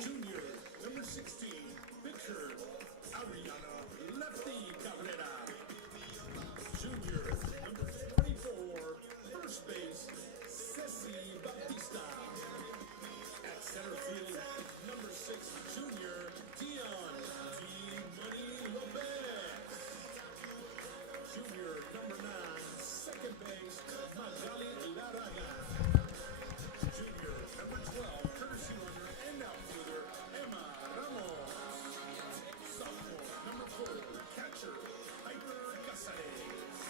Junior, number 16, pitcher, Ariana Lefty Cabrera. Junior, number 44, first base, Ceci Bautista. At center field, number 6, junior, Dion D-Money Lopez. Junior, number 9, second base, Magali Laraga. Junior, number 12, courtesy runner and outfielder, Emma Ramos. Sophomore, number 4, catcher, Piper Casares.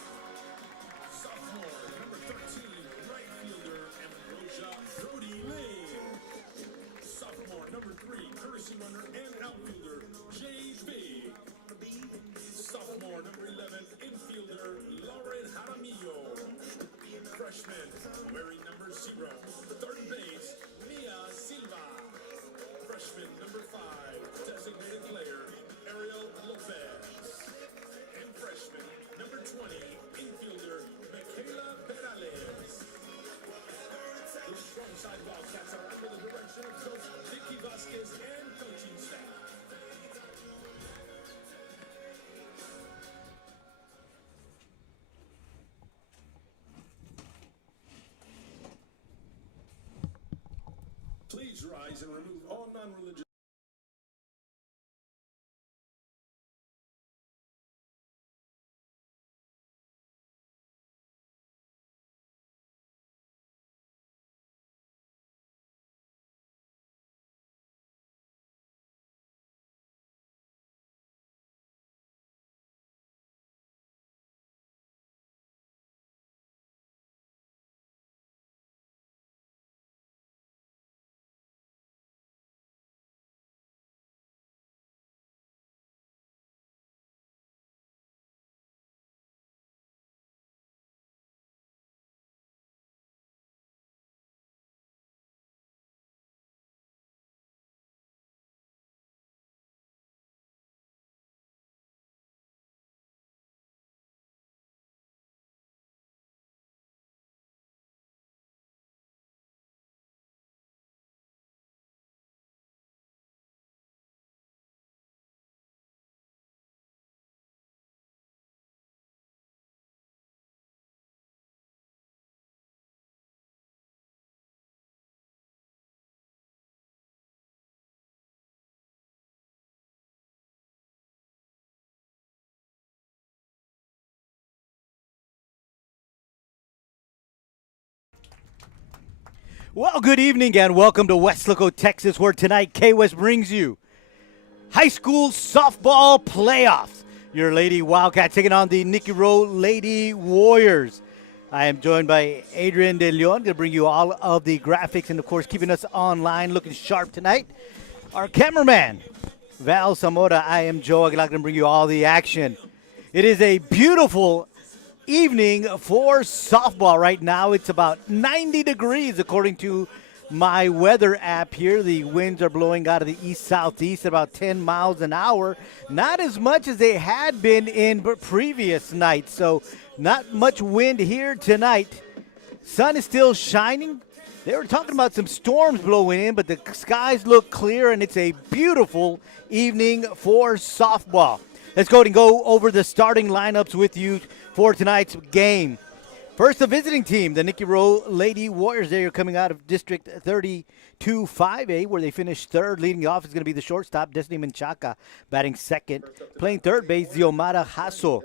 Sophomore, number 13, right fielder, Ambrosia Brody Lane. Sophomore, number 3, courtesy runner and outfielder, J.B. Sophomore, number 11, infielder, Lauren Jaramillo. Freshman, wearing number 0, third base, Mia Silva. Freshman, number 5, designated player, Ariel Lopez. And freshman, number 20, infielder, Michaela Perales. The strong side Wildcats are under the direction of Coach Nikki Vasquez and coaching staff. Please rise and remove all non-religious. Well, good evening and welcome to Weslaco, Texas, where tonight K-West brings you high school softball playoffs. Your Lady Wildcats taking on the Nikki Rowe Lady Warriors. I am joined by Adrian De Leon, going to bring you all of the graphics and, of course, keeping us online looking sharp tonight. Our cameraman, Val Zamora. I am Joe Aguilar, going to bring you all the action. It is a beautiful evening for softball right now. It's about 90 degrees according to my weather app here. The winds are blowing out of the east-southeast at about 10 miles an hour. Not as much as they had been in previous nights, so not much wind here tonight. Sun is still shining. They were talking about some storms blowing in, but the skies look clear, and it's a beautiful evening for softball. Let's go ahead and go over the starting lineups with you for tonight's game. First, the visiting team, the Nikki Rowe Lady Warriors. They are coming out of District 32-5A, where they finished third. Leading off is going to be the shortstop, Destiny Menchaca, batting second. Playing third base, Xiomara Hasso.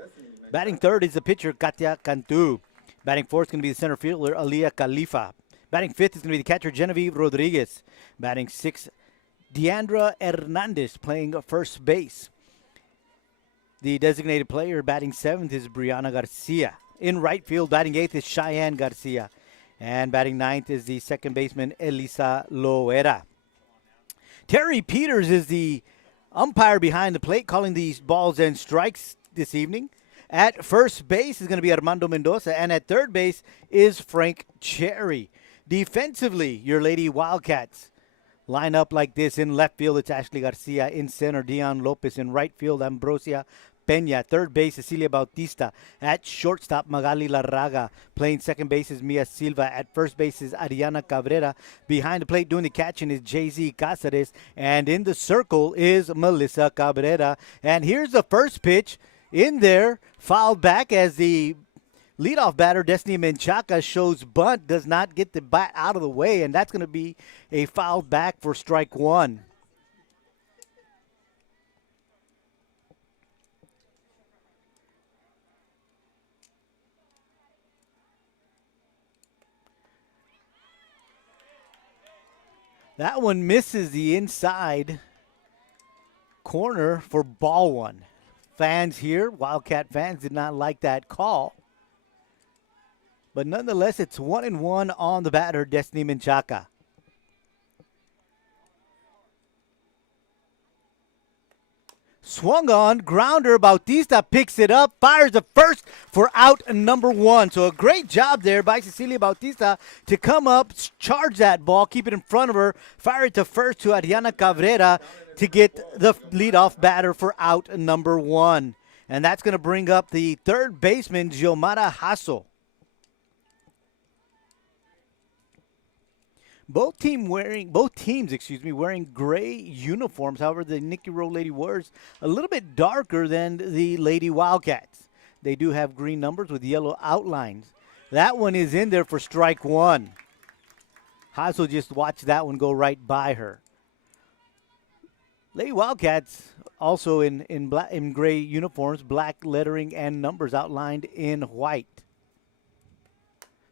Batting third is the pitcher, Katia Cantu. Batting fourth is going to be the center fielder, Aliyah Khalifa. Batting fifth is going to be the catcher, Genevieve Rodriguez. Batting sixth, Deandra Hernandez, playing first base. The designated player batting seventh is Brianna Garcia. In right field, batting eighth is Cheyenne Garcia. And batting ninth is the second baseman, Elisa Loera. Terry Peters is the umpire behind the plate, calling these balls and strikes this evening. At first base is going to be Armando Mendoza. And at third base is Frank Cherry. Defensively, your Lady Wildcats line up like this. In left field, it's Ashley Garcia. In center, Dion Lopez. In right field, Ambrosia Peña. Third base, Cecilia Bautista. At shortstop, Magali Larraga. Playing second base is Mia Silva. At first base is Ariana Cabrera. Behind the plate doing the catching is Jay-Z Cáceres. And in the circle is Melissa Cabrera. And here's the first pitch in there. Fouled back as the leadoff batter, Destiny Menchaca, shows bunt, does not get the bat out of the way, and that's going to be a foul back for strike one. That one misses the inside corner for ball one. Fans here, Wildcat fans, did not like that call. But nonetheless, it's 1-1 on the batter, Destiny Menchaca. Swung on, grounder, Bautista picks it up, fires the first for out number one. So a great job there by Cecilia Bautista to come up, charge that ball, keep it in front of her, fire it to first to Ariana Cabrera to get the leadoff batter for out number one. And that's going to bring up the third baseman, Xiomara Hasso. Both teams wearing gray uniforms. However, the Nikki Rowe Lady Warriors a little bit darker than the Lady Wildcats. They do have green numbers with yellow outlines. That one is in there for strike one. Hasso just watched that one go right by her. Lady Wildcats also in gray uniforms, black lettering and numbers outlined in white.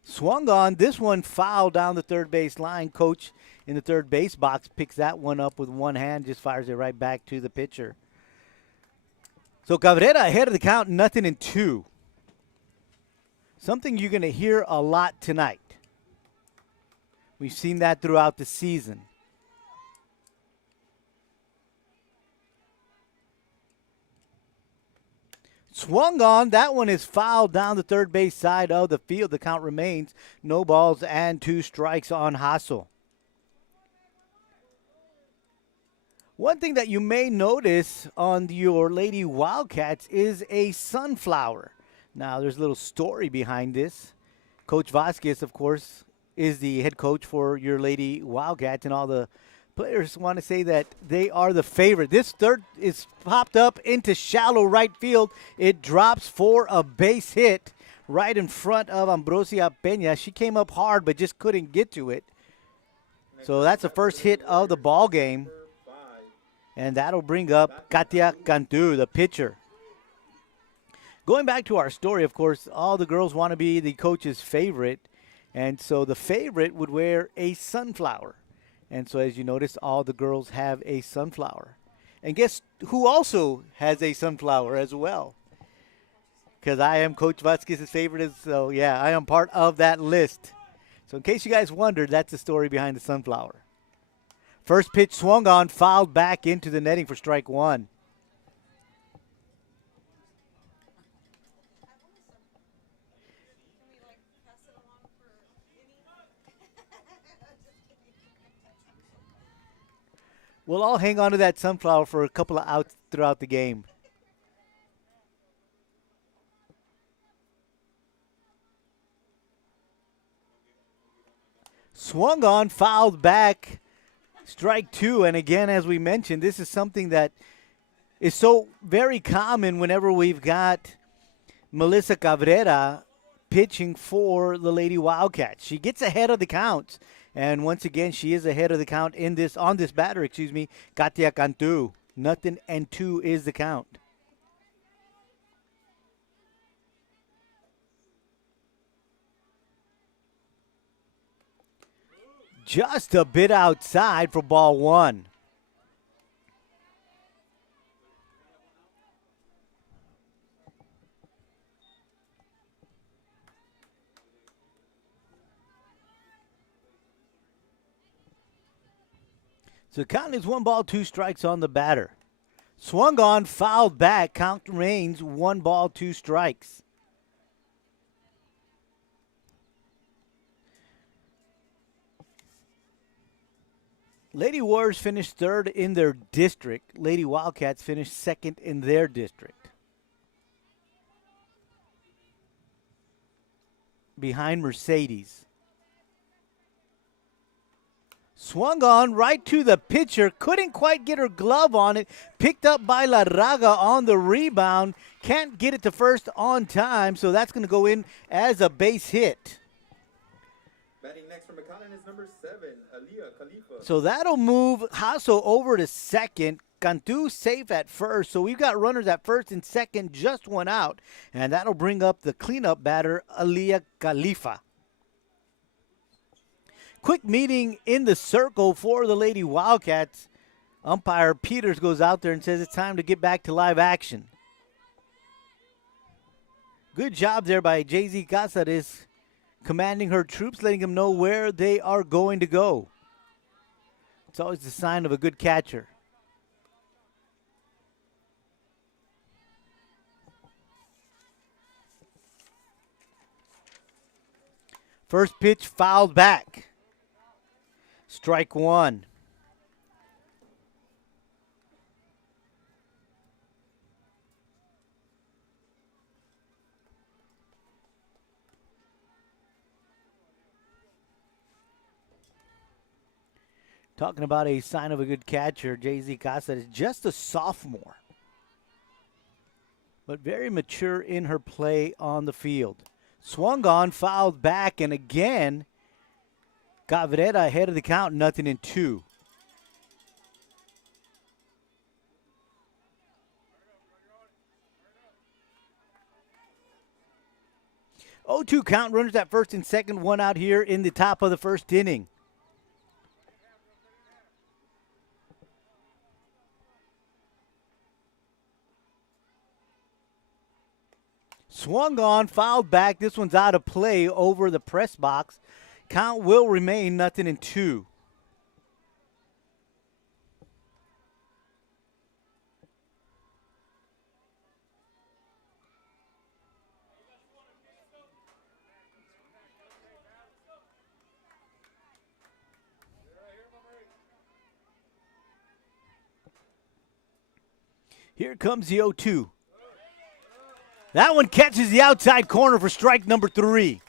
Swung on, this one foul down the third base line. Coach in the third base box picks that one up with one hand, just fires it right back to the pitcher. So Cabrera ahead of the count, 0-2. Something you're going to hear a lot tonight. We've seen that throughout the season. Swung on, that one is fouled down the third base side of the field. The count remains no balls and 2 strikes on Hasso. One thing that you may notice on your Lady Wildcats is a sunflower. Now, there's a little story behind this. Coach Vasquez, of course, is the head coach for your Lady Wildcats, and all the players want to say that they are the favorite. This third is popped up into shallow right field. It drops for a base hit right in front of Ambrosia Peña. She came up hard but just couldn't get to it. So that's the first hit of the ball game. And that'll bring up Katia Cantu, the pitcher. Going back to our story, of course, all the girls want to be the coach's favorite. And so the favorite would wear a sunflower. And so as you notice, all the girls have a sunflower. And guess who also has a sunflower as well? Because I am Coach Vasquez's favorite. So, yeah, I am part of that list. So in case you guys wondered, that's the story behind the sunflower. First pitch swung on, fouled back into the netting for strike one. We'll all hang on to that sunflower for a couple of outs throughout the game. Swung on, fouled back, strike two. And again, as we mentioned, this is something that is so very common whenever we've got Melissa Cabrera pitching for the Lady Wildcats. She gets ahead of the counts. And once again, she is ahead of the count on this batter, Katia Cantu. 0-2 is the count. Just a bit outside for ball one. So the count is 1 ball, 2 strikes on the batter. Swung on, fouled back. Count remains 1 ball, 2 strikes. Lady Warriors finished third in their district. Lady Wildcats finished second in their district. behind Mercedes. Swung on right to the pitcher. Couldn't quite get her glove on it. Picked up by La Raga on the rebound. Can't get it to first on time, so that's going to go in as a base hit. Batting next from McAllen is number 7, Aliyah Khalifa. So that'll move Hasso over to second. Cantu safe at first. So we've got runners at first and second, just one out. And that'll bring up the cleanup batter, Aliyah Khalifa. Quick meeting in the circle for the Lady Wildcats. Umpire Peters goes out there and says it's time to get back to live action. Good job there by Jay-Z Casares, commanding her troops, letting them know where they are going to go. It's always the sign of a good catcher. First pitch fouled back. Strike one. Talking about a sign of a good catcher, Jay-Z Casa is just a sophomore, but very mature in her play on the field. Swung on, fouled back, and again, Cabrera ahead of the count, 0-2. Oh, 2 count, runners at first and second, one out here in the top of the first inning. Swung on, fouled back. This one's out of play over the press box. Count will remain 0-2. Here comes the 0-2. That one catches the outside corner for strike number 3.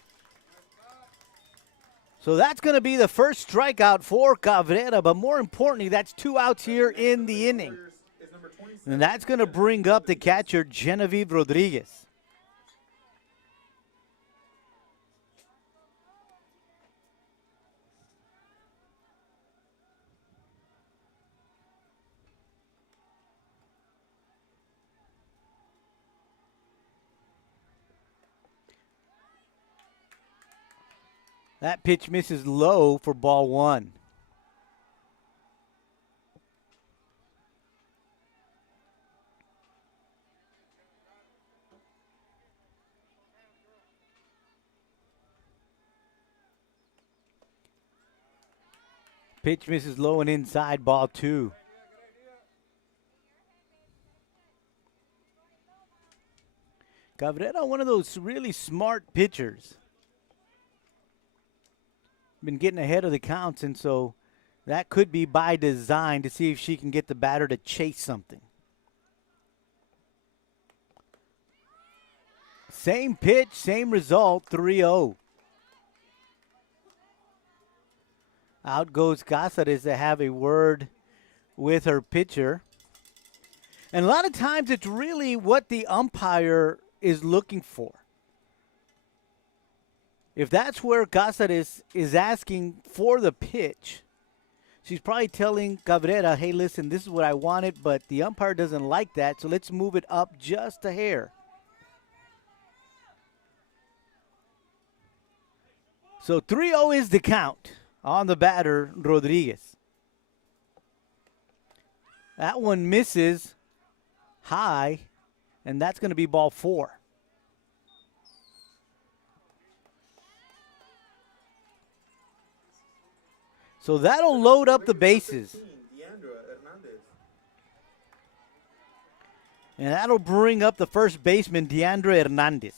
So that's going to be the first strikeout for Cabrera, but more importantly, that's 2 outs here in the inning. And that's going to bring up the catcher, Genevieve Rodriguez. That pitch misses low for ball 1. Pitch misses low and inside, ball 2. Cabrera, one of those really smart pitchers. Been getting ahead of the counts, and so that could be by design to see if she can get the batter to chase something. Same pitch, same result, 3-0. Out goes Casares to have a word with her pitcher. And a lot of times it's really what the umpire is looking for. If that's where Casares is asking for the pitch, she's probably telling Cabrera, hey, listen, this is what I wanted, but the umpire doesn't like that, so let's move it up just a hair. So 3-0 is the count on the batter, Rodriguez. That one misses high, and that's going to be ball 4. So that'll load up the bases. And that'll bring up the first baseman, Deandra Hernandez.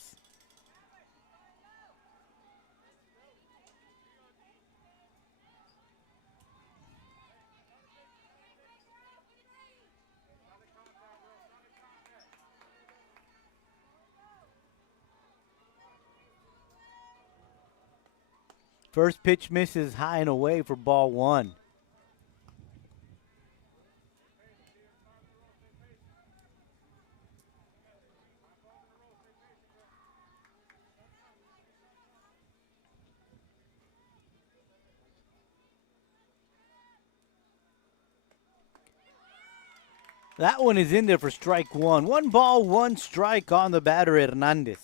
First pitch misses high and away for ball one. That one is in there for strike one. 1 ball, 1 strike on the batter, Hernandez.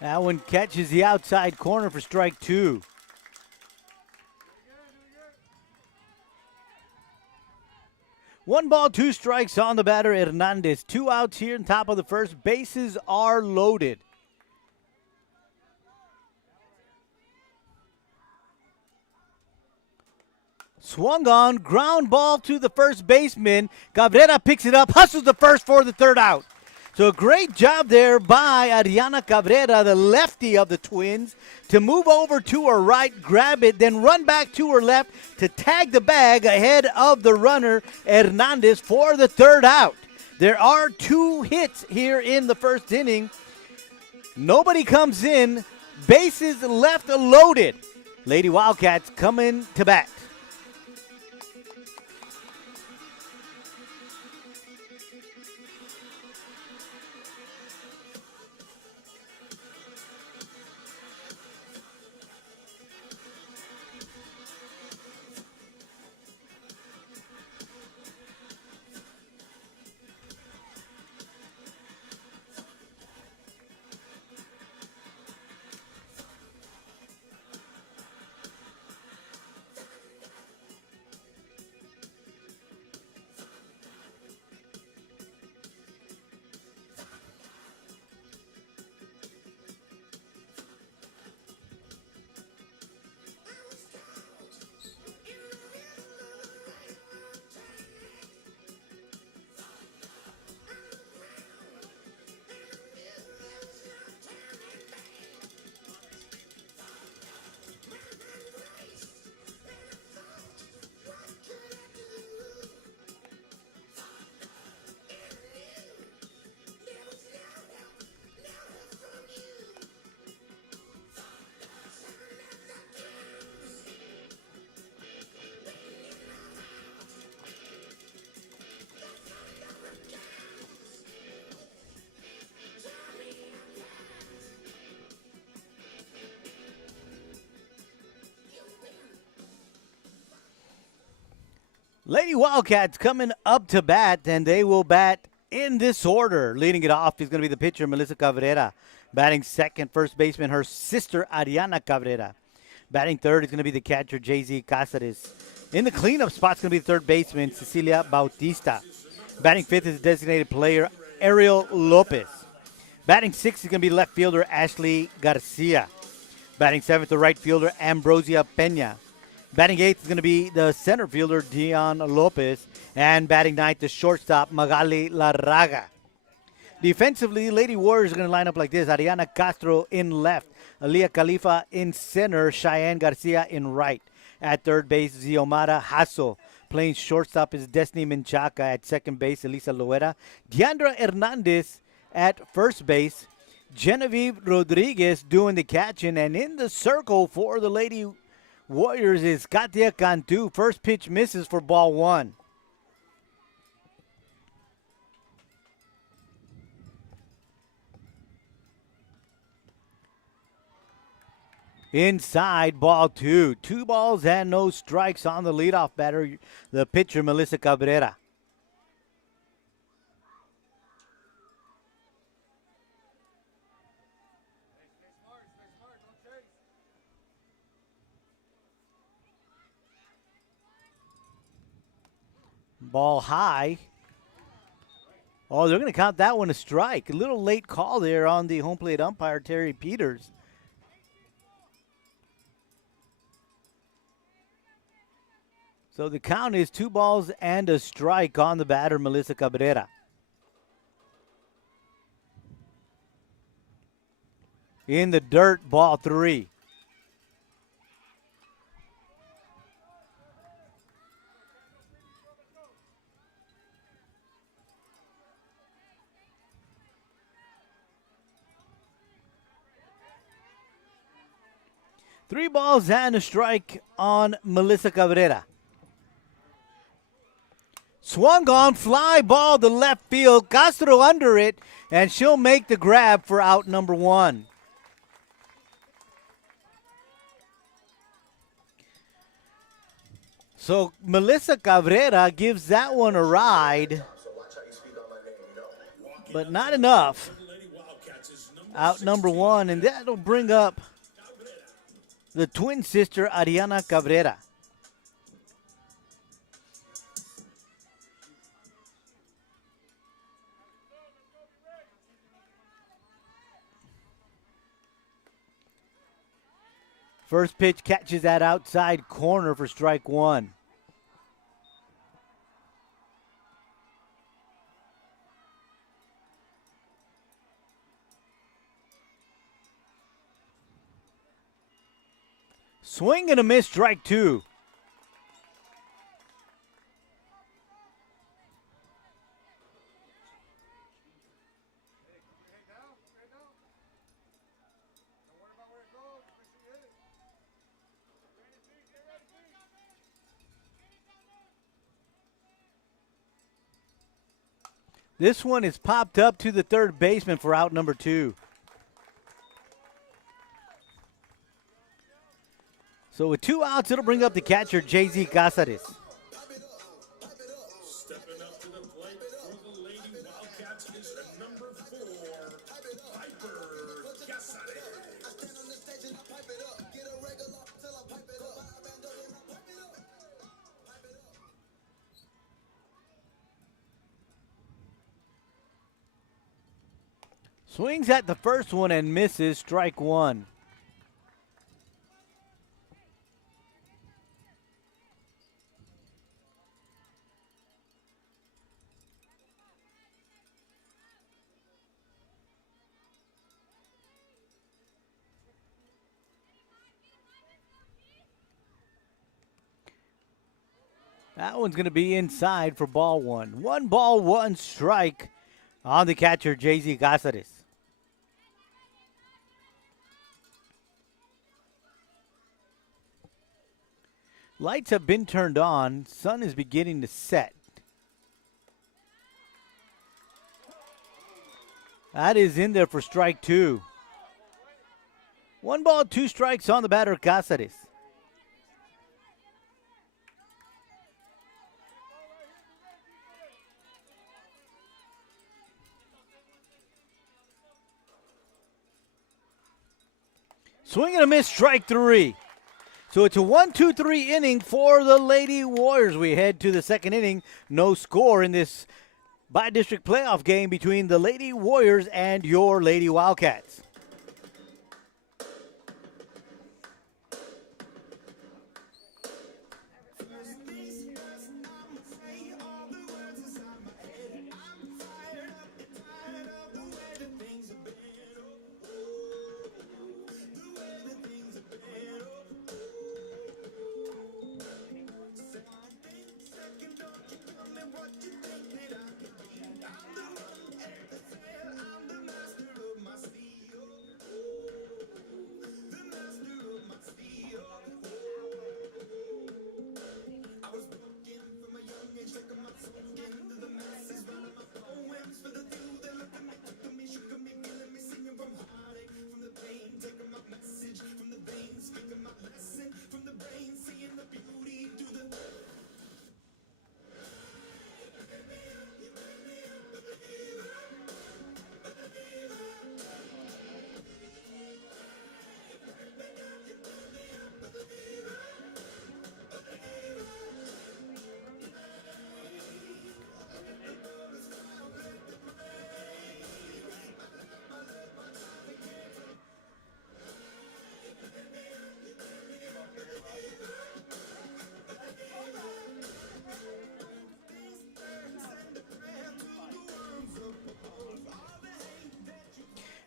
That one catches the outside corner for strike two. One ball, 2 strikes on the batter, Hernandez. 2 outs here on top of the first. Bases are loaded. Swung on, ground ball to the first baseman. Cabrera picks it up, hustles the first for the third out. So a great job there by Ariana Cabrera, the lefty of the Twins, to move over to her right, grab it, then run back to her left to tag the bag ahead of the runner, Hernandez, for the third out. There are 2 hits here in the first inning. Nobody comes in. Bases left loaded. Lady Wildcats coming to bat. Lady Wildcats coming up to bat, and they will bat in this order. Leading it off is going to be the pitcher, Melissa Cabrera. Batting second, first baseman, her sister, Ariana Cabrera. Batting third is going to be the catcher, Jay-Z Cáceres. In the cleanup spot is going to be the third baseman, Cecilia Bautista. Batting fifth is the designated player, Ariel Lopez. Batting sixth is going to be left fielder, Ashley Garcia. Batting seventh, the right fielder, Ambrosia Peña. Batting eighth is going to be the center fielder, Dion Lopez. And batting ninth, the shortstop, Magali Larraga. Defensively, Lady Warriors are going to line up like this. Ariana Castro in left. Aaliyah Khalifa in center. Cheyenne Garcia in right. At third base, Xiomara Hasso. Playing shortstop is Destiny Menchaca. At second base, Elisa Loera. Diandra Hernandez at first base. Genevieve Rodriguez doing the catching. And in the circle for the Lady Warriors is Katia Cantu. First pitch misses for ball one. Inside, ball two. 2 balls and no strikes on the leadoff batter, the pitcher, Melissa Cabrera. Ball high. Oh, they're going to count that one a strike. A little late call there on the home plate umpire, Terry Peters. So the count is 2 balls and a strike on the batter, Melissa Cabrera. in the dirt, ball 3. Three balls and a strike on Melissa Cabrera. Swung on, fly ball to left field. Castro under it, and she'll make the grab for out number 1. So Melissa Cabrera gives that one a ride, but not enough. Out number 1, and that'll bring up the twin sister, Ariana Cabrera. First pitch catches that outside corner for strike 1. Swing and a miss, strike 2. This one is popped up to the third baseman for out number 2. So with 2 outs, it'll bring up the catcher, Jay-Z Casares. Stepping up to the plate for the Lady Wildcats is the number 4, Piper Casares. Swings at the first one and misses, strike 1. That one's going to be inside for ball 1. 1 ball, 1 strike on the catcher, Jay-Z Casares. Lights have been turned on. Sun is beginning to set. That is in there for strike 2. 1 ball, 2 strikes on the batter, Casares. Swing and a miss, strike 3. So it's a 1-2-3 inning for the Lady Warriors. We head to the second inning. No score in this bi-district playoff game between the Lady Warriors and your Lady Wildcats.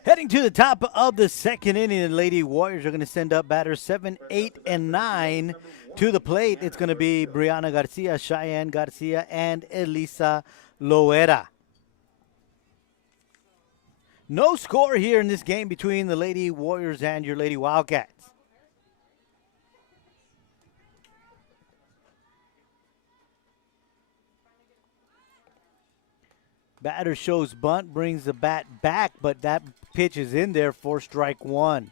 Heading to the top of the second inning, the Lady Warriors are going to send up batters 7, 8, and 9 to the plate. It's going to be Brianna Garcia, Cheyenne Garcia, and Elisa Loera. No score here in this game between the Lady Warriors and your Lady Wildcats. Batter shows bunt, brings the bat back, but that pitch is in there for strike one.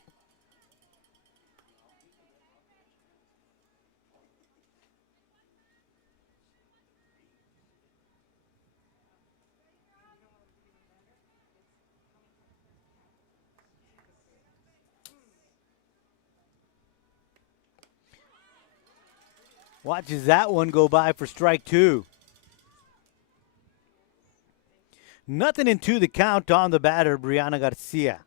Watches that one go by for strike two. Nothing in two the count on the batter, Brianna Garcia.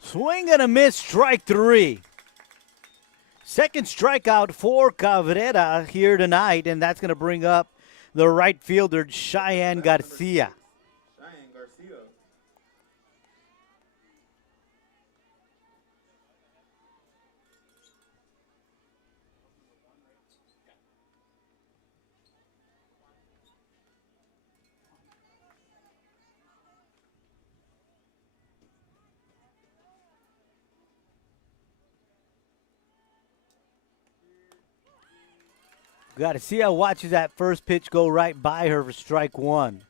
Swing and a miss, strike three. Second strikeout for Cabrera here tonight, and that's going to bring up the right fielder, Cheyenne Garcia. Cheyenne Garcia. Garcia watches that first pitch go right by her for strike one.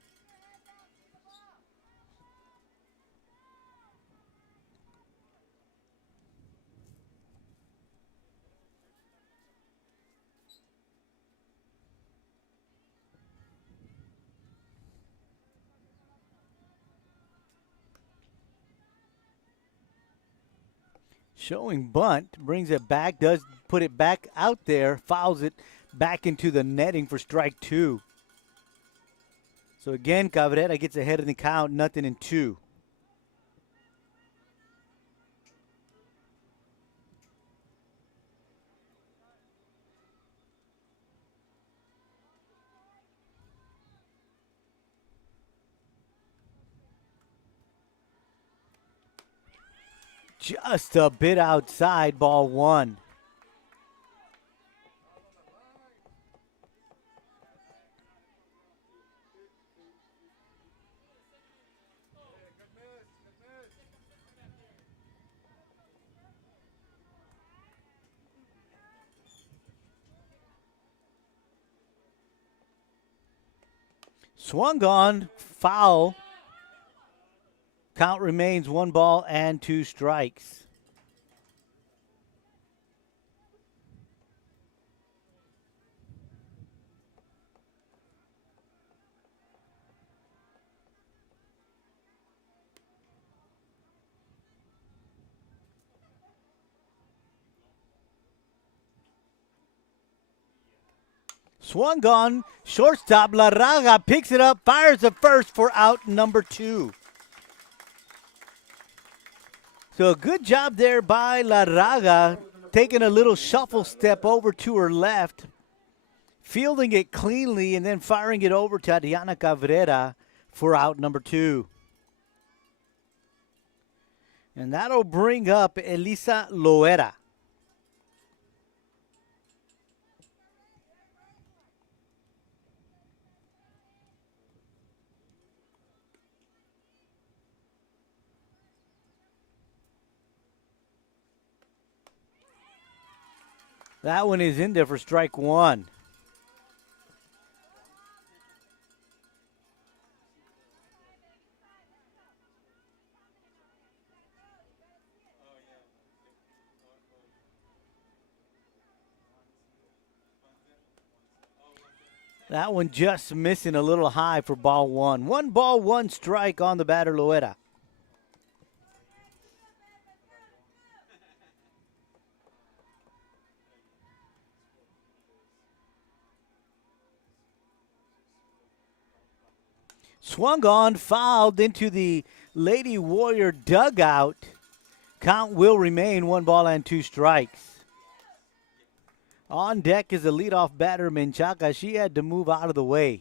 Showing bunt, brings it back, does put it back out there, fouls it back into the netting for strike two. So again, Cabrera gets ahead of the count, nothing in two. Just a bit outside, ball one. Swung on, foul. Count remains 1 ball and 2 strikes. Swung on, shortstop Larraga picks it up, fires the first for out number 2. So a good job there by Larraga, taking a little shuffle step over to her left, fielding it cleanly, and then firing it over to Adriana Cabrera for out number 2. And that'll bring up Elisa Loera. That one is in there for strike 1. That one just missing a little high for ball 1. 1 ball, 1 strike on the batter, Loera. Swung on, fouled into the Lady Warrior dugout. Count will remain 1 ball and 2 strikes. On deck is the leadoff batter, Menchaca. She had to move out of the way.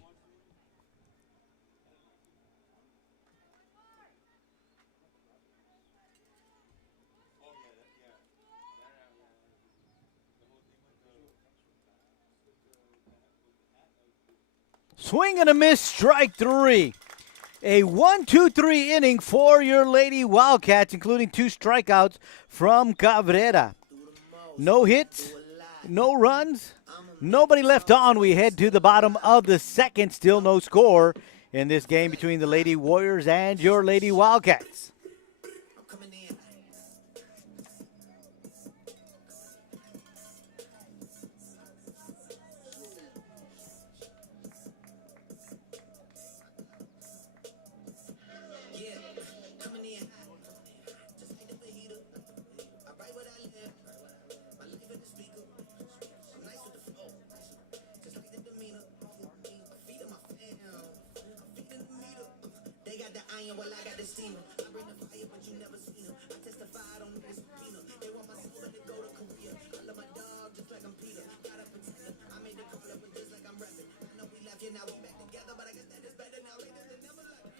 Swing and a miss, strike 3. A 1-2-3 inning for your Lady Wildcats, including 2 strikeouts from Cabrera. No hits, no runs, nobody left on. We head to the bottom of the second. Still no score in this game between the Lady Warriors and your Lady Wildcats. Well, I got this steamer. I bring the fire, but you never seen them. I testified on this subpoena. They want my soul, let it go to Korea. I love my dog just like I'm Peter. Gotta protect her. I made the call up, but just like I'm rapping. I know we left you, now we back together, but I guess that is better now. Later than never like.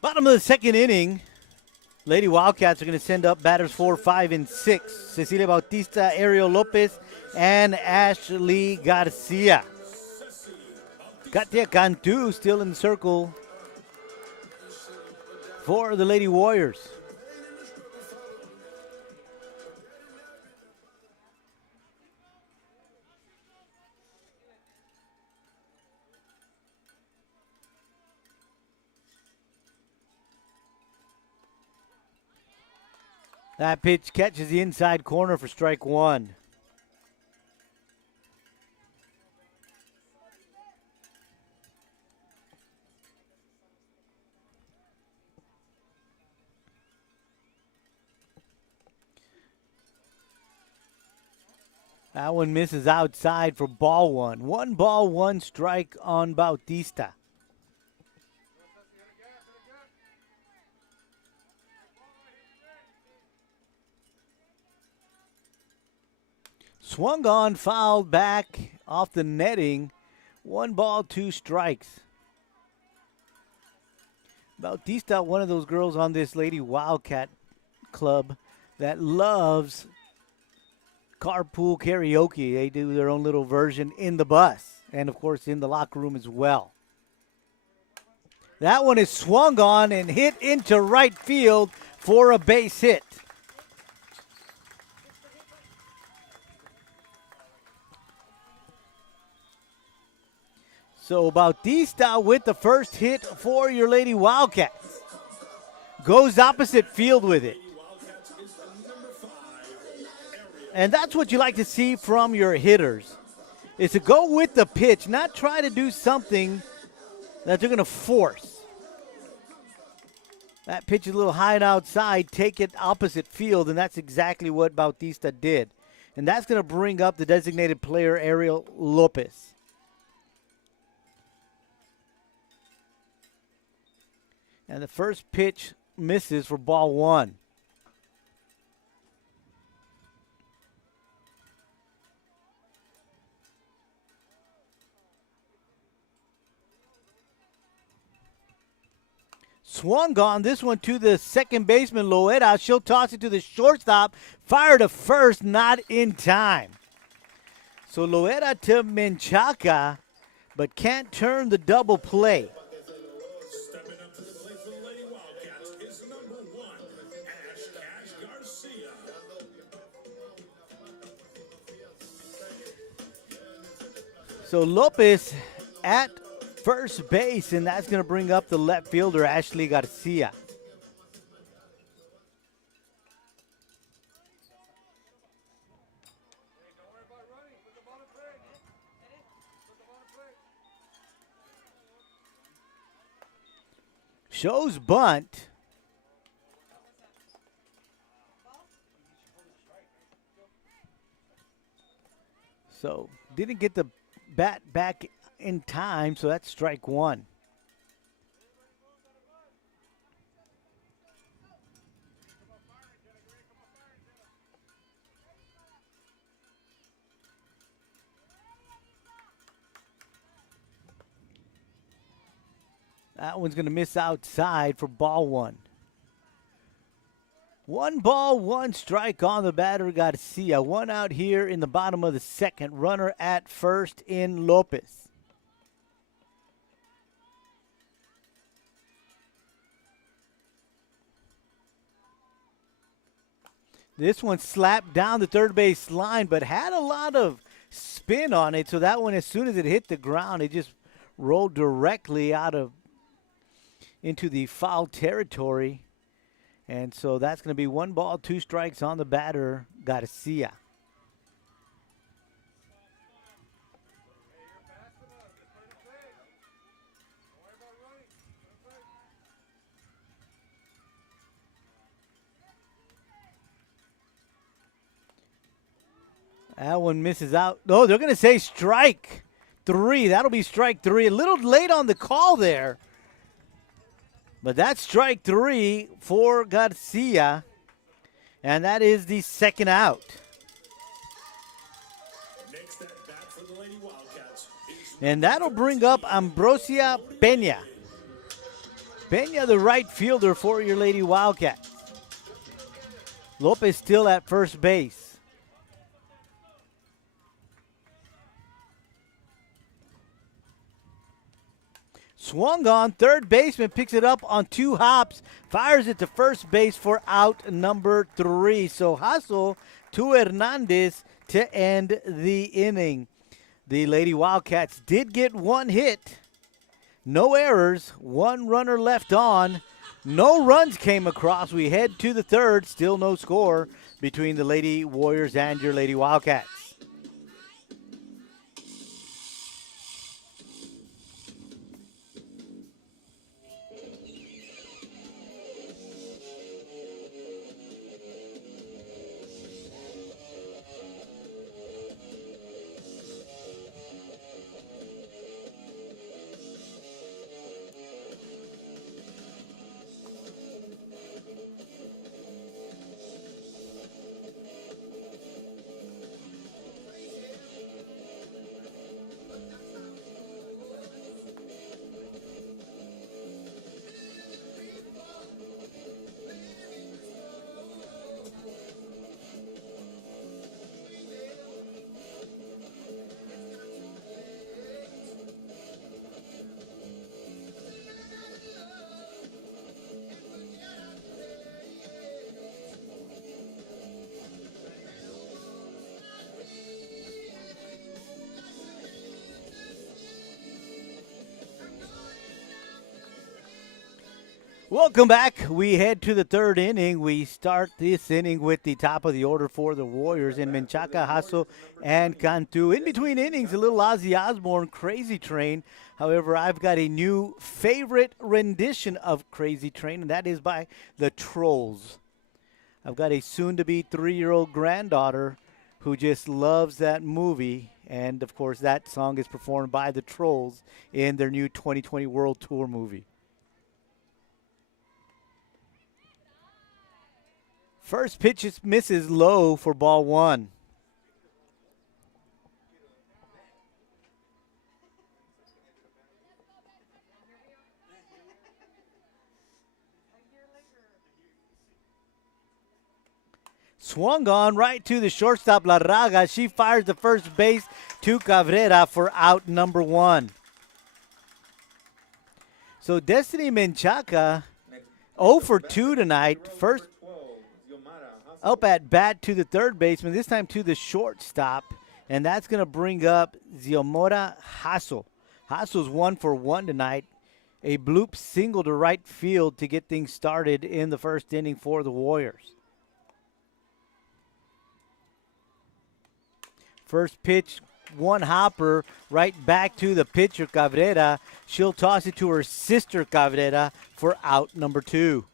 Bottom of the second inning. Lady Wildcats are going to send up batters 4, 5, and 6. Cecilia Bautista, Ariel Lopez, and Ashley Garcia. Katia Cantu still in the circle for the Lady Warriors. That pitch catches the inside corner for strike 1. That one misses outside for ball 1. 1 ball, 1 strike on Bautista. Swung on, fouled back off the netting. 1 ball, 2 strikes. Bautista, one of those girls on this Lady Wildcat club that loves carpool karaoke. They do their own little version in the bus and, of course, in the locker room as well. That one is swung on and hit into right field for a base hit. So Bautista with the first hit for your Lady Wildcats. Goes opposite field with it. And that's what you like to see from your hitters, is to go with the pitch, not try to do something that they're going to force. That pitch is a little high and outside, take it opposite field, and that's exactly what Bautista did. And that's going to bring up the designated player, Ariel Lopez. And the first pitch misses for ball 1. Swung on this one to the second baseman, Loera. She'll toss it to the shortstop. Fire to first, not in time. So Loera to Menchaca, but can't turn the double play. Stepping up to the plate for the Lady Wildcats is number 1, Cash Garcia. So Lopez at first base, and that's going to bring up the left fielder, Ashley Garcia. Shows bunt. So didn't get the bat back in time, so that's strike one. That one's going to miss outside for ball one. 1 ball, 1 strike on the batter, Garcia. 1 out here in the bottom of the second. Runner at first in Lopez. This one slapped down the third base line, but had a lot of spin on it. So that one, as soon as it hit the ground, it just rolled directly into the foul territory. And so that's going to be 1 ball, 2 strikes on the batter, Garcia. That one misses out. No, they're going to say strike 3. That'll be strike 3. A little late on the call there. But that's strike 3 for Garcia. And that is the second out. Next at bat for the Lady Wildcats is And that'll bring up Ambrosia Peña. Peña, the right fielder for your Lady Wildcats. Lopez still at first base. Swung on, third baseman picks it up on 2 hops, fires it to first base for out number 3. So Hassel to Hernandez to end the inning. The Lady Wildcats did get 1 hit, no errors, 1 runner left on, no runs came across. We head to the third, still no score between the Lady Warriors and your Lady Wildcats. Welcome back. We head to the third inning. We start this inning with the top of the order for the Warriors in Menchaca, Hasso, and Cantu. In between innings, a little Ozzy Osbourne, Crazy Train. However, I've got a new favorite rendition of Crazy Train, and that is by the Trolls. I've got a soon-to-be 3-year-old granddaughter who just loves that movie. And, of course, that song is performed by the Trolls in their new 2020 World Tour movie. First pitch misses low for ball 1. Swung on right to the shortstop, La Raga. She fires the first base to Cabrera for out number 1. So Destiny Menchaca 0 for 2 tonight. First up at bat to the third baseman, this time to the shortstop, and that's going to bring up Xiomara Hasso. Hasso's 1 for 1 tonight. A bloop single to right field to get things started in the first inning for the Warriors. First pitch, 1 hopper, right back to the pitcher, Cabrera. She'll toss it to her sister, Cabrera, for out number 2.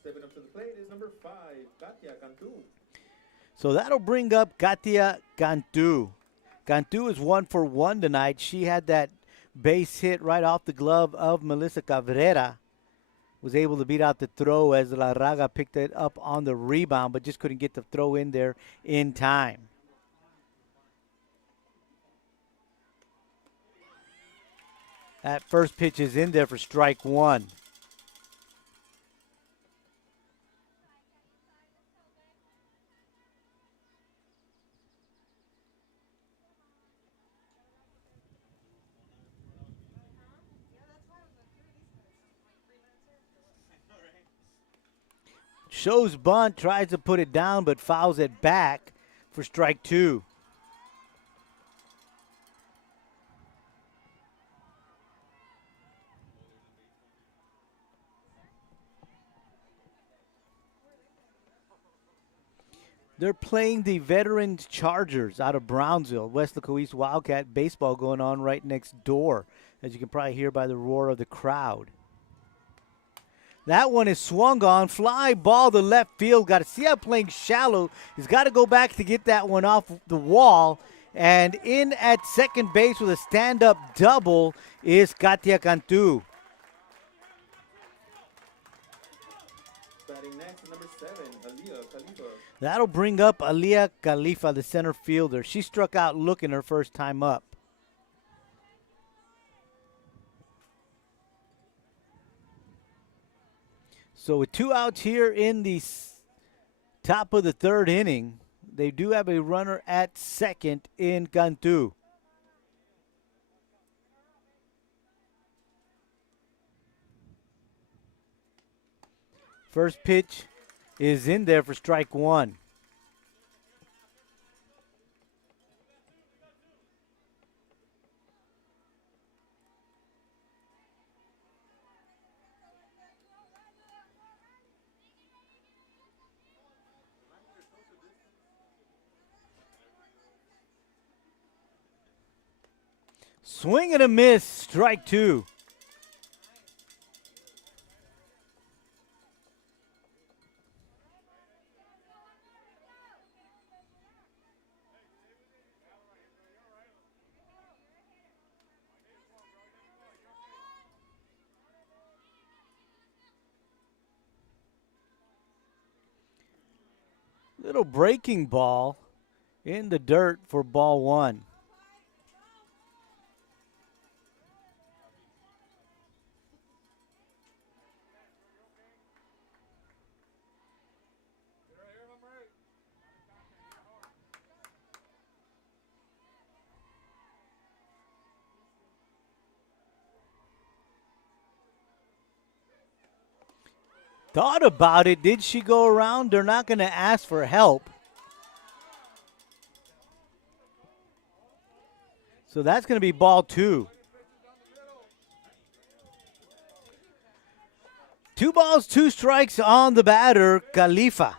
Stepping up to the plate is number 5, Katia Cantu. So that'll bring up Katia Cantu. Cantu is 1 for 1 tonight. She had that base hit right off the glove of Melissa Cabrera. Was able to beat out the throw as La Raga picked it up on the rebound, but just couldn't get the throw in there in time. That first pitch is in there for strike one. Shows bunt, tries to put it down, but fouls it back for strike two. They're playing the Veterans Chargers out of Brownsville. Weslaco East Wildcat baseball going on right next door, as you can probably hear by the roar of the crowd. That one is swung on. Fly ball to left field. Got to see how playing shallow. He's got to go back to get that one off the wall. And in at second base with a stand-up double is Katia Cantu. Batting next, number 7, Aaliyah Khalifa. That'll bring up Aliyah Khalifa, the center fielder. She struck out looking her first time up. So with 2 outs here in the top of the third inning, they do have a runner at second in Cantu. First pitch is in there for strike one. Swing and a miss, strike two. Little breaking ball in the dirt for ball one. Thought about it. Did she go around? They're not going to ask for help. So that's going to be ball two. 2 balls, 2 strikes on the batter, Khalifa.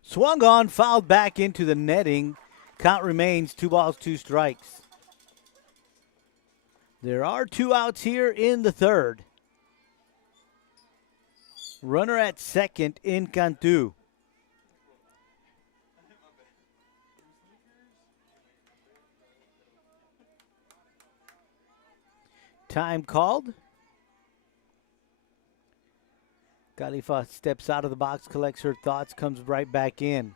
Swung on, fouled back into the netting. Count remains 2 balls, 2 strikes. There are 2 outs here in the third. Runner at second in Cantu. Time called. Khalifa steps out of the box, collects her thoughts, comes right back in.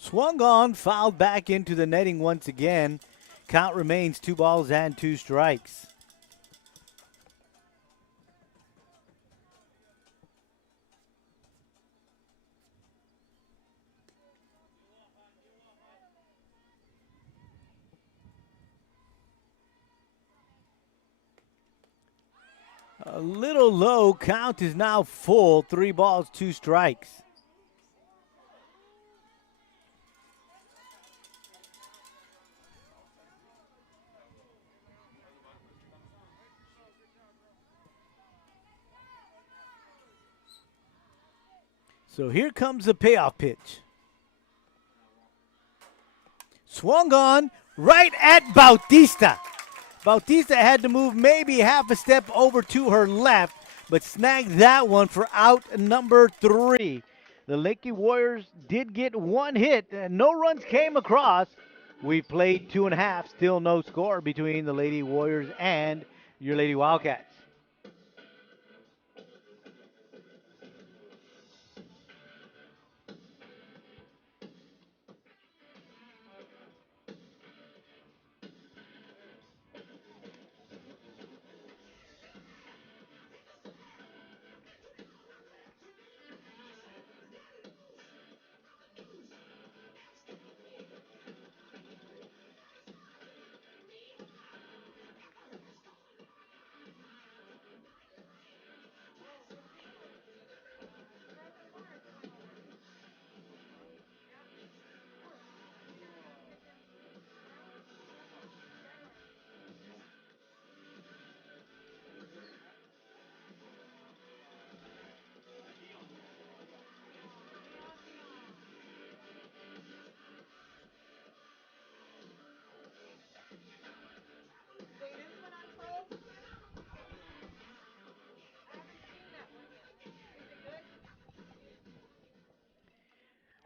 Swung on, fouled back into the netting once again. Count remains 2 balls and 2 strikes. A little low. Count is now full. 3 balls, 2 strikes. So here comes the payoff pitch. Swung on, right at Bautista. Bautista had to move maybe half a step over to her left, but snagged that one for out number 3. The Lakey Warriors did get one hit, and no runs came across. We played 2.5, still no score between the Lady Warriors and your Lady Wildcats.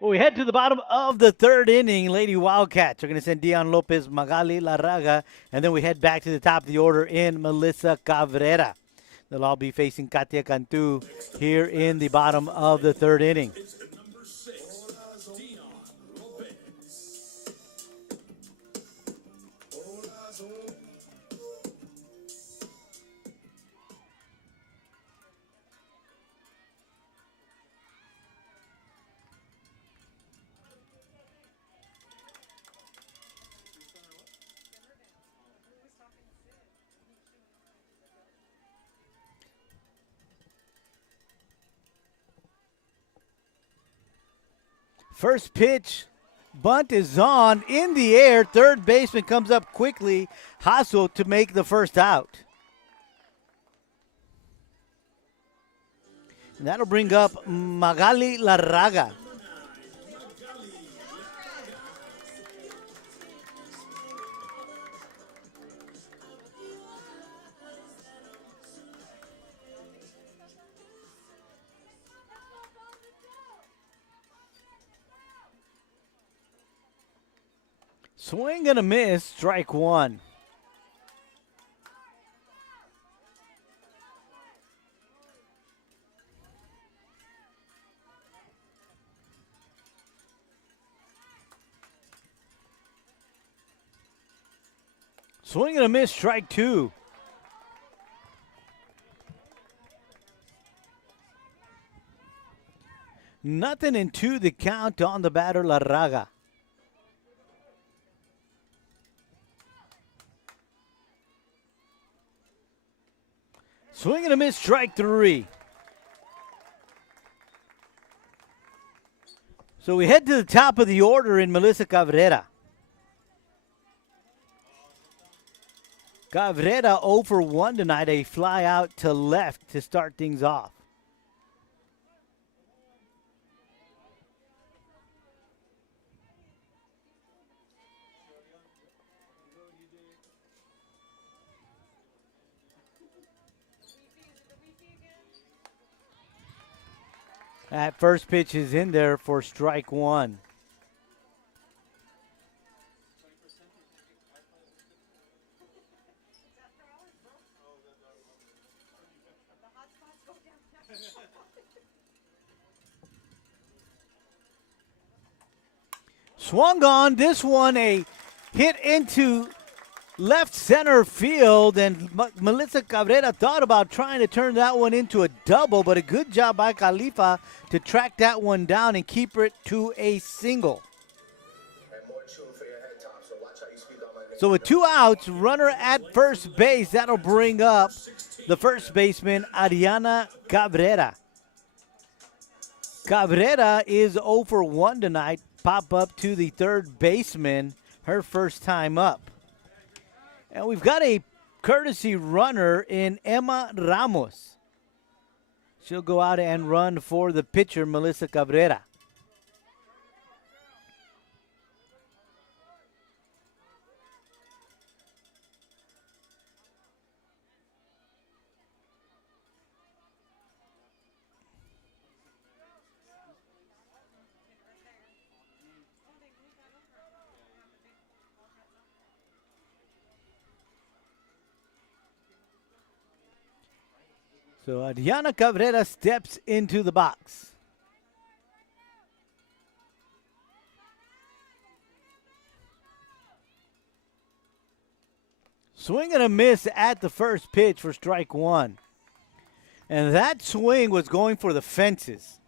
Well, we head to the bottom of the 3rd inning. Lady Wildcats are going to send Dion Lopez, Magali Larraga, and then we head back to the top of the order in Melissa Cabrera. They'll all be facing Katia Cantu here in the bottom of the 3rd inning. It's the number 6, Dion Lopez. First pitch, bunt is on, in the air. Third baseman comes up quickly, Hasso, to make the first out. And that'll bring up Magali Larraga. Swing and a miss, strike 1. Swing and a miss, strike 2. Nothing in 2 the count on the batter, Larraga. Swing and a miss, strike 3. So we head to the top of the order in Melissa Cabrera. Cabrera 0 for 1 tonight, a fly out to left to start things off. That first pitch is in there for strike 1. Swung on, this one a hit into left center field, and Melissa Cabrera thought about trying to turn that one into a double, but a good job by Khalifa to track that one down and keep it to a single. So with 2 outs, runner at first base, that'll bring up the first baseman, Ariana Cabrera. Cabrera is 0 for 1 tonight. Pop up to the third baseman, her first time up. And we've got a courtesy runner in Emma Ramos. She'll go out and run for the pitcher, Melissa Cabrera. So Adriana Cabrera steps into the box. Swing and a miss at the first pitch for strike one. And that swing was going for the fences.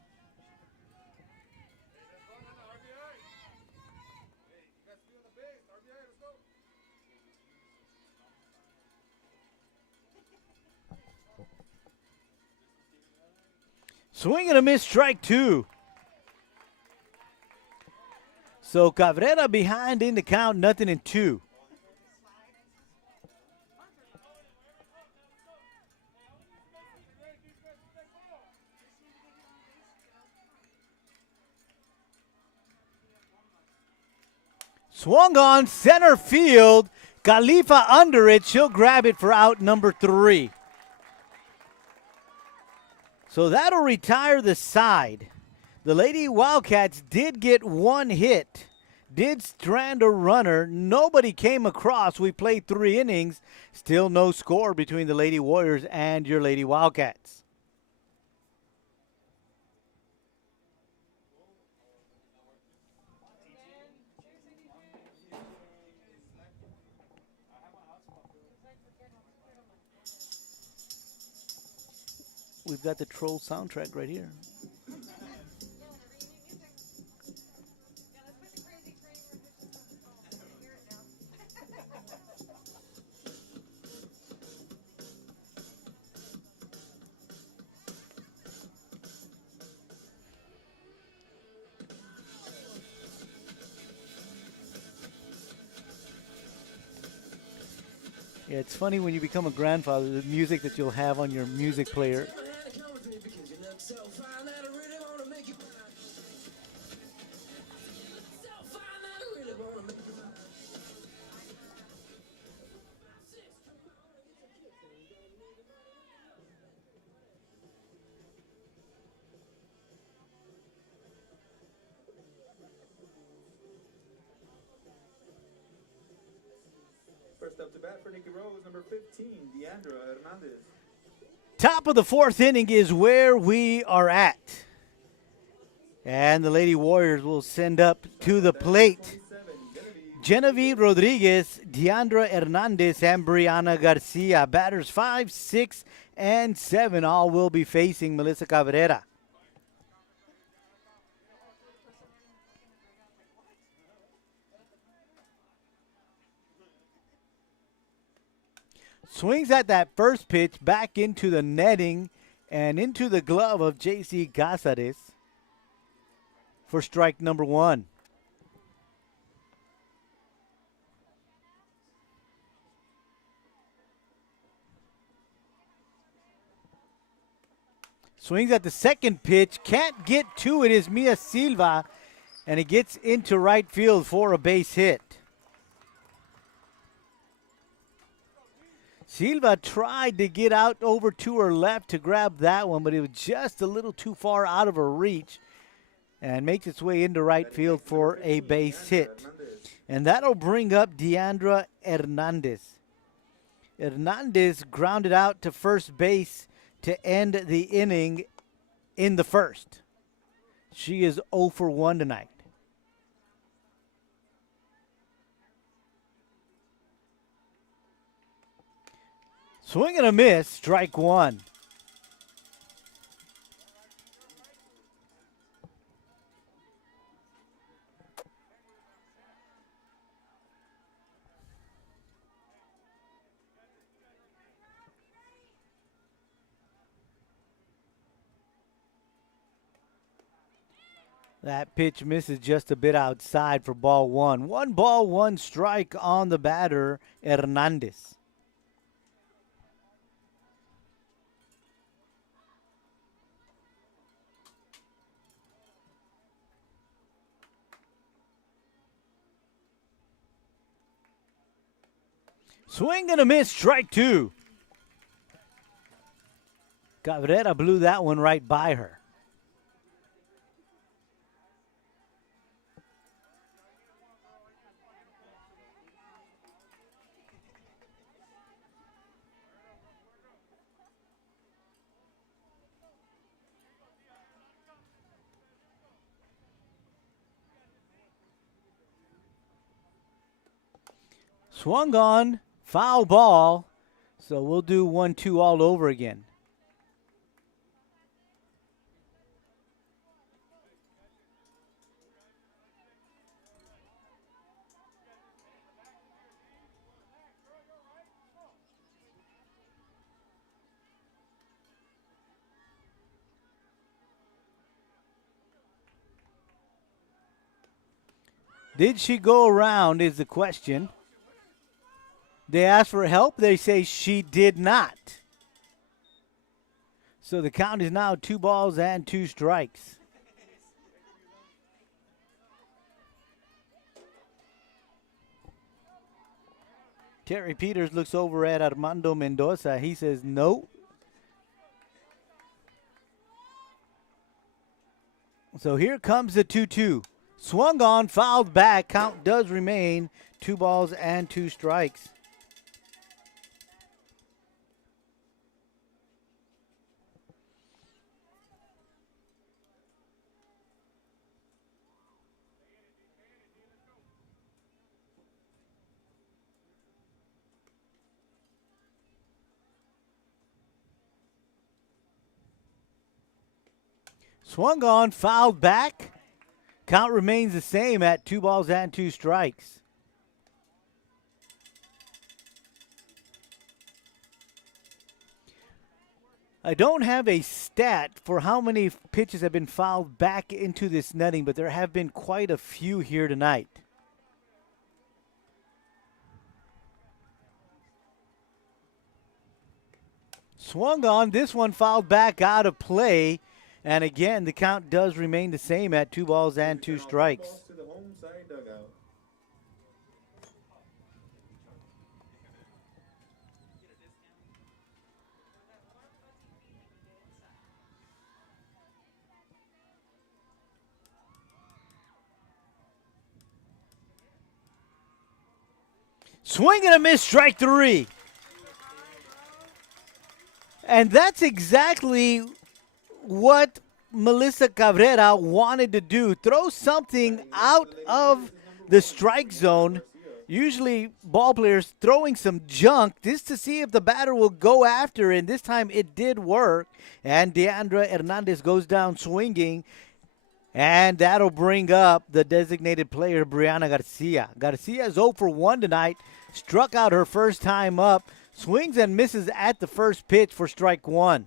Swing and a miss, strike two. So Cabrera behind in the count, 0-2. Swung on center field. Khalifa under it. She'll grab it for out number 3. So that'll retire the side. The Lady Wildcats did get one hit, did strand a runner. Nobody came across. We played 3 innings. Still no score between the Lady Warriors and your Lady Wildcats. We've got the Troll soundtrack right here. Yeah, it's funny when you become a grandfather, the music that you'll have on your music player. First up to bat for Nikki Rowe is number 15, Deandra Hernandez. Top of the 4th inning is where we are at. And the Lady Warriors will send up to the plate Genevieve Rodriguez, Deandra Hernandez, and Brianna Garcia. Batters 5, 6, and 7 all will be facing Melissa Cabrera. Swings at that first pitch back into the netting and into the glove of J.C. Cazares for strike number 1. Swings at the second pitch, can't get to it, is Mia Silva, and it gets into right field for a base hit. Silva tried to get out over to her left to grab that one, but it was just a little too far out of her reach and makes its way into right field for a base hit. And that'll bring up Deandra Hernandez. Hernandez grounded out to first base to end the inning in the first. She is 0 for 1 tonight. Swing and a miss, strike 1. That pitch misses just a bit outside for ball 1. 1 ball, 1 strike on the batter, Hernandez. Swing and a miss, strike 2. Cabrera blew that one right by her. Swung on, foul ball. So we'll do 1-2 all over again. Did she go around is the question. They asked for help. They say she did not. So the count is now 2 balls and 2 strikes. Terry Peters looks over at Armando Mendoza. He says no. So here comes the 2-2. Swung on, fouled back. Count does remain 2 balls and 2 strikes. Swung on, fouled back. Count remains the same at 2 balls and 2 strikes. I don't have a stat for how many pitches have been fouled back into this netting, but there have been quite a few here tonight. Swung on, this one fouled back out of play. And again, the count does remain the same at 2 balls and 2 strikes. To the home side dugout. Swing and a miss, strike 3. And that's exactly what Melissa Cabrera wanted to do. Throw something out of the strike zone. Usually ball players throwing some junk just to see if the batter will go after it. And this time it did work. And Deandra Hernandez goes down swinging. And that'll bring up the designated player, Brianna Garcia. Garcia is 0 for 1 tonight. Struck out her first time up. Swings and misses at the first pitch for strike 1.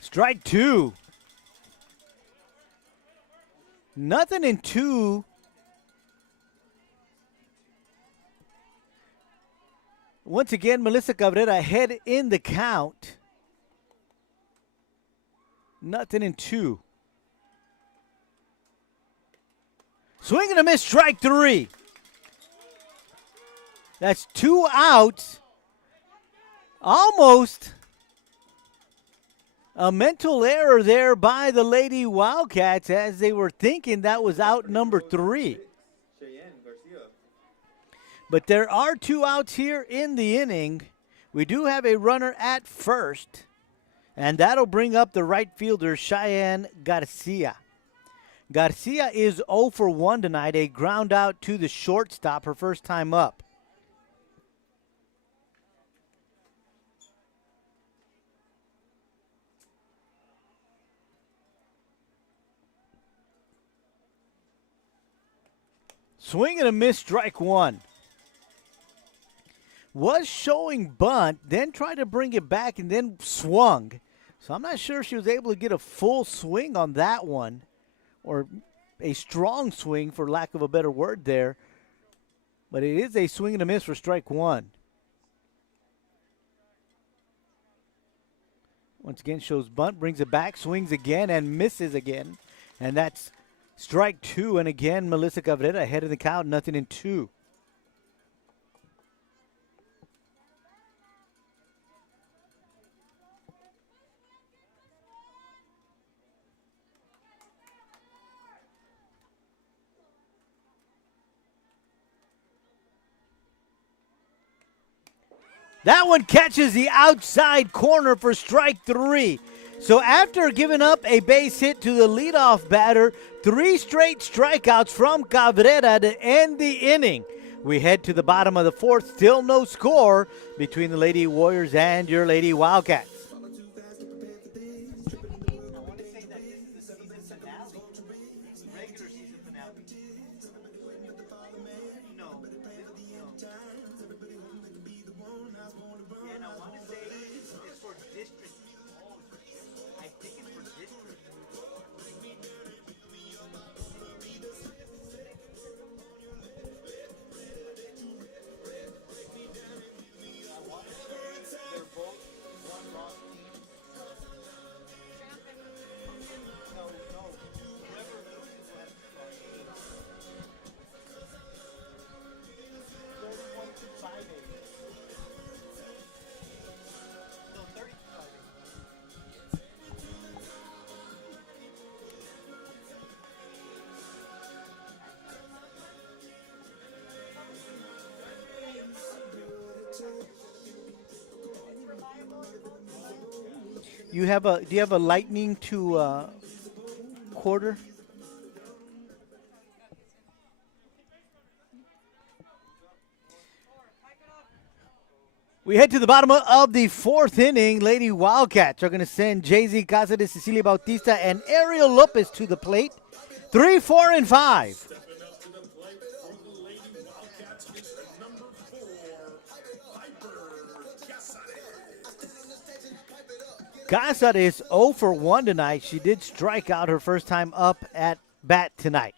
Strike 2. Nothing in 2. Once again, Melissa Cabrera ahead in the count. Nothing in 2. Swing and a miss, strike 3. That's 2 outs. Almost a mental error there by the Lady Wildcats as they were thinking that was out number 3. But there are 2 outs here in the inning. We do have a runner at first, and that'll bring up the right fielder, Cheyenne Garcia. Garcia is 0 for 1 tonight, a ground out to the shortstop, her first time up. Swing and a miss, strike 1. Was showing bunt, then tried to bring it back and then swung. So I'm not sure if she was able to get a full swing on that one, or a strong swing for lack of a better word there. But it is a swing and a miss for strike 1. Once again, shows bunt, brings it back, swings again and misses again. And that's strike 2. And again, Melissa Cabrera ahead of the count, nothing in 2. That one catches the outside corner for strike 3. So after giving up a base hit to the leadoff batter, 3 straight strikeouts from Cabrera to end the inning. We head to the bottom of the 4th, still no score between the Lady Warriors and your Lady Wildcats. Do you have a lightning to quarter? We head to the bottom of the 4th inning. Lady Wildcats are going to send Jay-Z Cáceres, Cecilia Bautista, and Ariel Lopez to the plate. 3, 4, and 5. Stepping up to the plate for the Lady Wildcats is number 4, Piper Casares. Cáceres 0 for 1 tonight. She did strike out her first time up at bat tonight.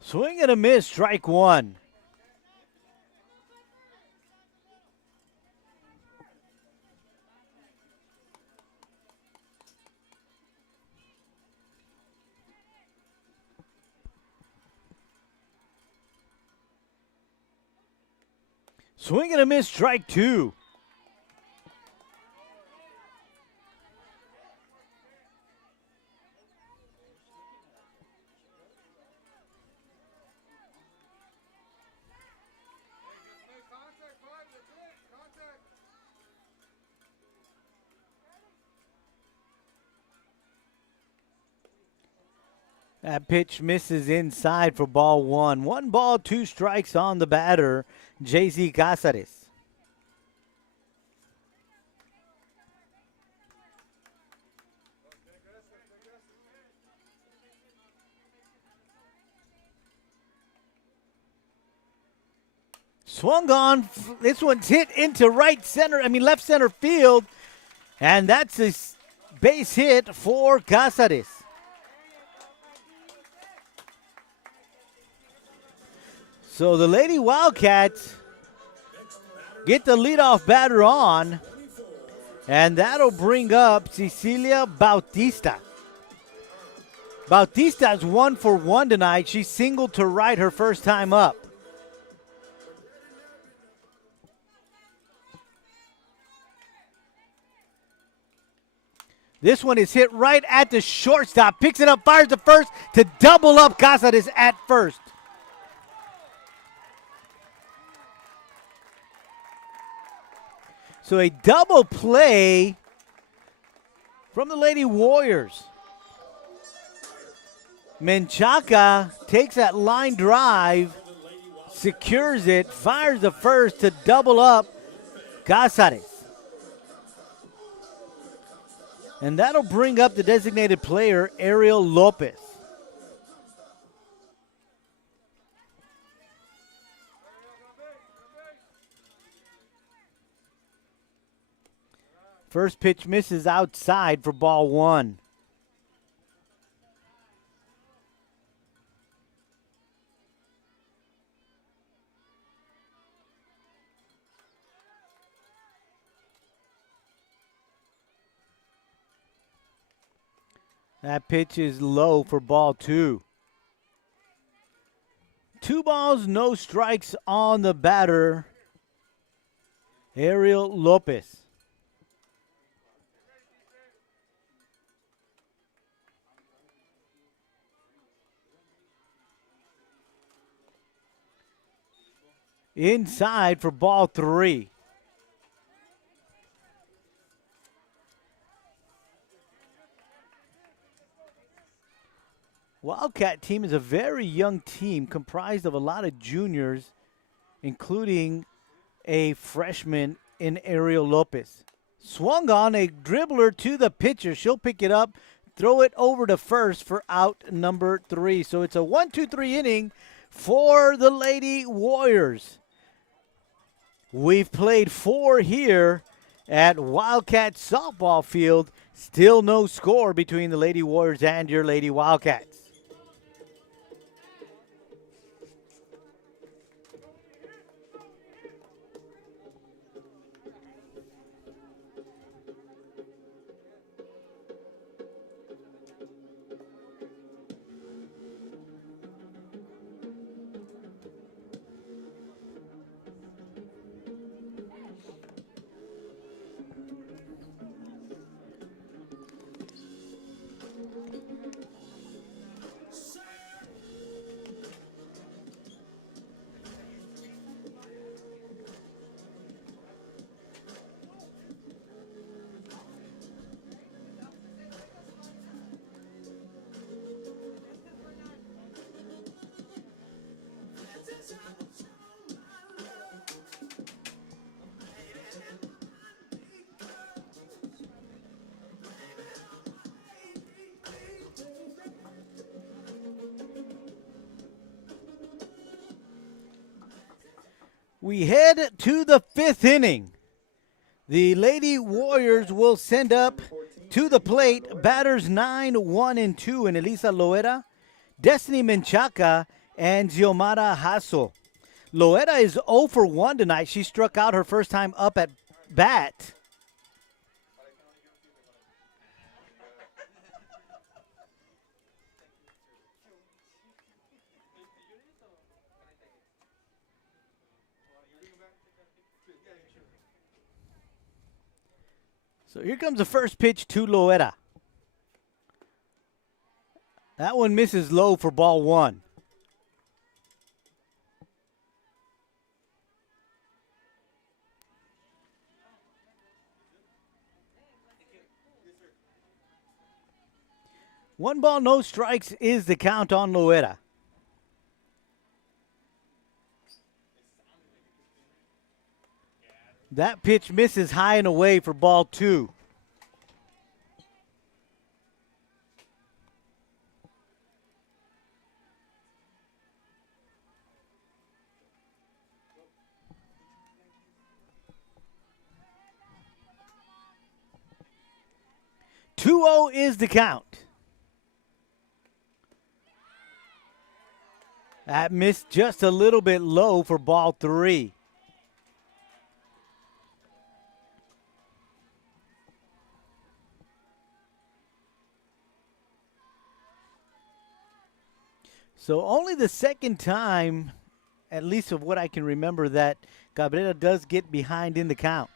Swing and a miss, strike 1. Swing and a miss, strike 2. That pitch misses inside for ball 1. 1 ball, 2 strikes on the batter, Jay-Z Cáceres. Swung on. This one's hit into left center field. And that's a base hit for Cáceres. So the Lady Wildcats get the leadoff batter on, and that'll bring up Cecilia Bautista. Bautista's 1 for 1 tonight. She singled to right her first time up. This one is hit right at the shortstop. Picks it up, fires to first to double up Cáceres at first. So a double play from the Lady Warriors. Menchaca takes that line drive, secures it, fires the first to double up Cáceres. And that'll bring up the designated player, Ariel Lopez. First pitch misses outside for ball 1. That pitch is low for ball 2. 2 balls, no strikes on the batter, Ariel Lopez. inside for ball 3. Wildcat team is a very young team comprised of a lot of juniors, including a freshman in Ariel Lopez. Swung on a dribbler to the pitcher. She'll pick it up, throw it over to first for out number 3. So it's a 1-2-3 inning for the Lady Warriors. We've played 4 here at Wildcat softball field. Still no score between the Lady Warriors and your Lady Wildcats. We head to the 5th inning. The Lady Warriors will send up to the plate batters 9, 1, and 2 in Elisa Loera, Destiny Menchaca, and Xiomara Hasso. Loera is 0 for 1 tonight. She struck out her first time up at bat. So here comes the first pitch to Loera. That one misses low for ball 1. One ball, no strikes is the count on Loera. That pitch misses high and away for ball 2. Two-0 is the count. That missed just a little bit low for ball 3. So only the second time, at least of what I can remember, that Cabrera does get behind in the count.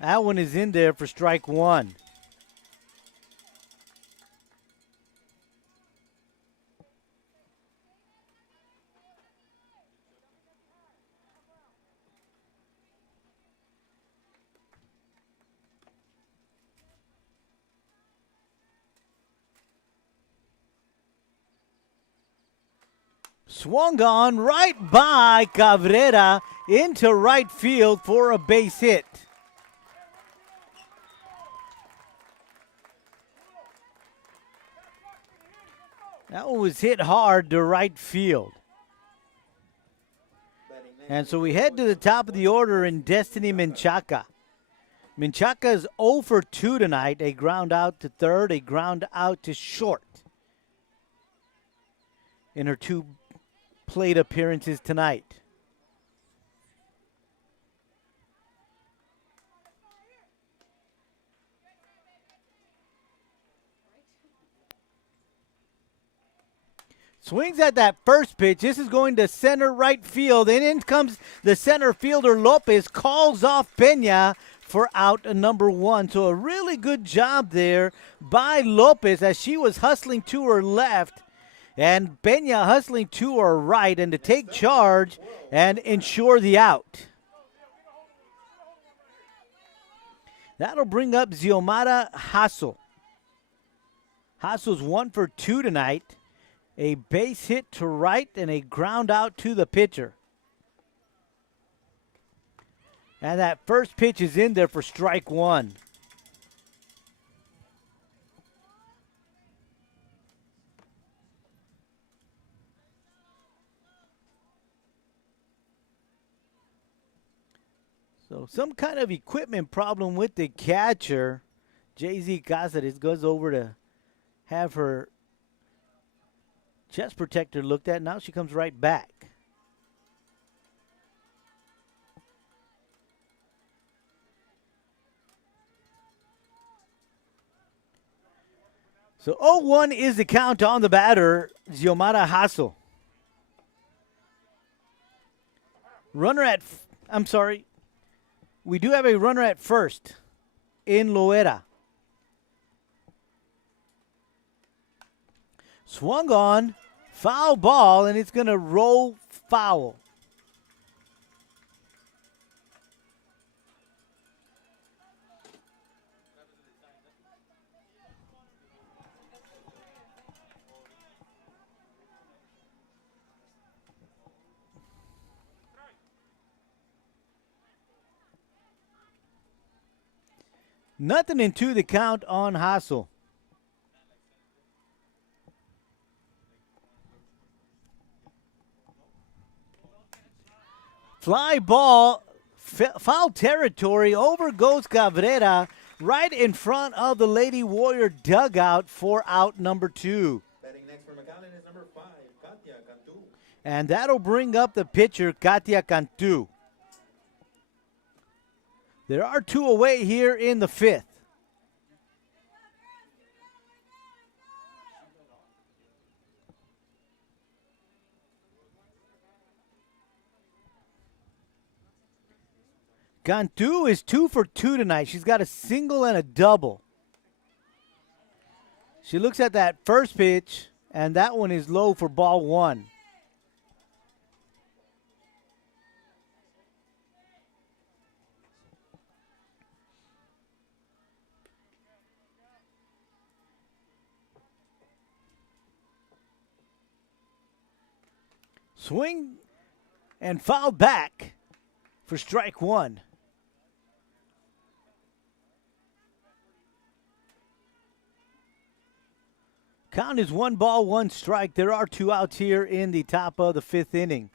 That one is in there for strike 1. Swung on right by Cabrera into right field for a base hit. That one was hit hard to right field. And so we head to the top of the order in Destiny Menchaca. Menchaca is 0 for 2 tonight. A ground out to third, a ground out to short in her 2 plate appearances tonight. Swings at that first pitch. This is going to center right field. And in comes the center fielder Lopez. Calls off Peña for out number 1. So a really good job there by Lopez as she was hustling to her left. And Peña hustling to her right and to take charge and ensure the out. That'll bring up Xiomara Hassel. Hassel's 1 for 2 tonight. A base hit to right and a ground out to the pitcher. And that first pitch is in there for strike one. So some kind of equipment problem with the catcher. Jay-Z Cáceres goes over to have her chest protector looked at. Now she comes right back. So 0-1 is the count on the batter, Xiomara Hassel. We do have a runner at first in Loera. Swung on, foul ball, and it's going to roll foul. Nothing into the count on Hassel. Fly ball, foul territory, over goes Cabrera, right in front of the Lady Warrior dugout for out number 2. Batting next for McAllen is number 5, Katia Cantu. And that'll bring up the pitcher, Katia Cantu. There are 2 away here in the 5th. Cantu is 2 for 2 tonight. She's got a single and a double. She looks at that first pitch, and that one is low for ball 1. Swing and foul back for strike 1. Count is 1 ball, 1 strike. There are 2 outs here in the top of the 5th inning.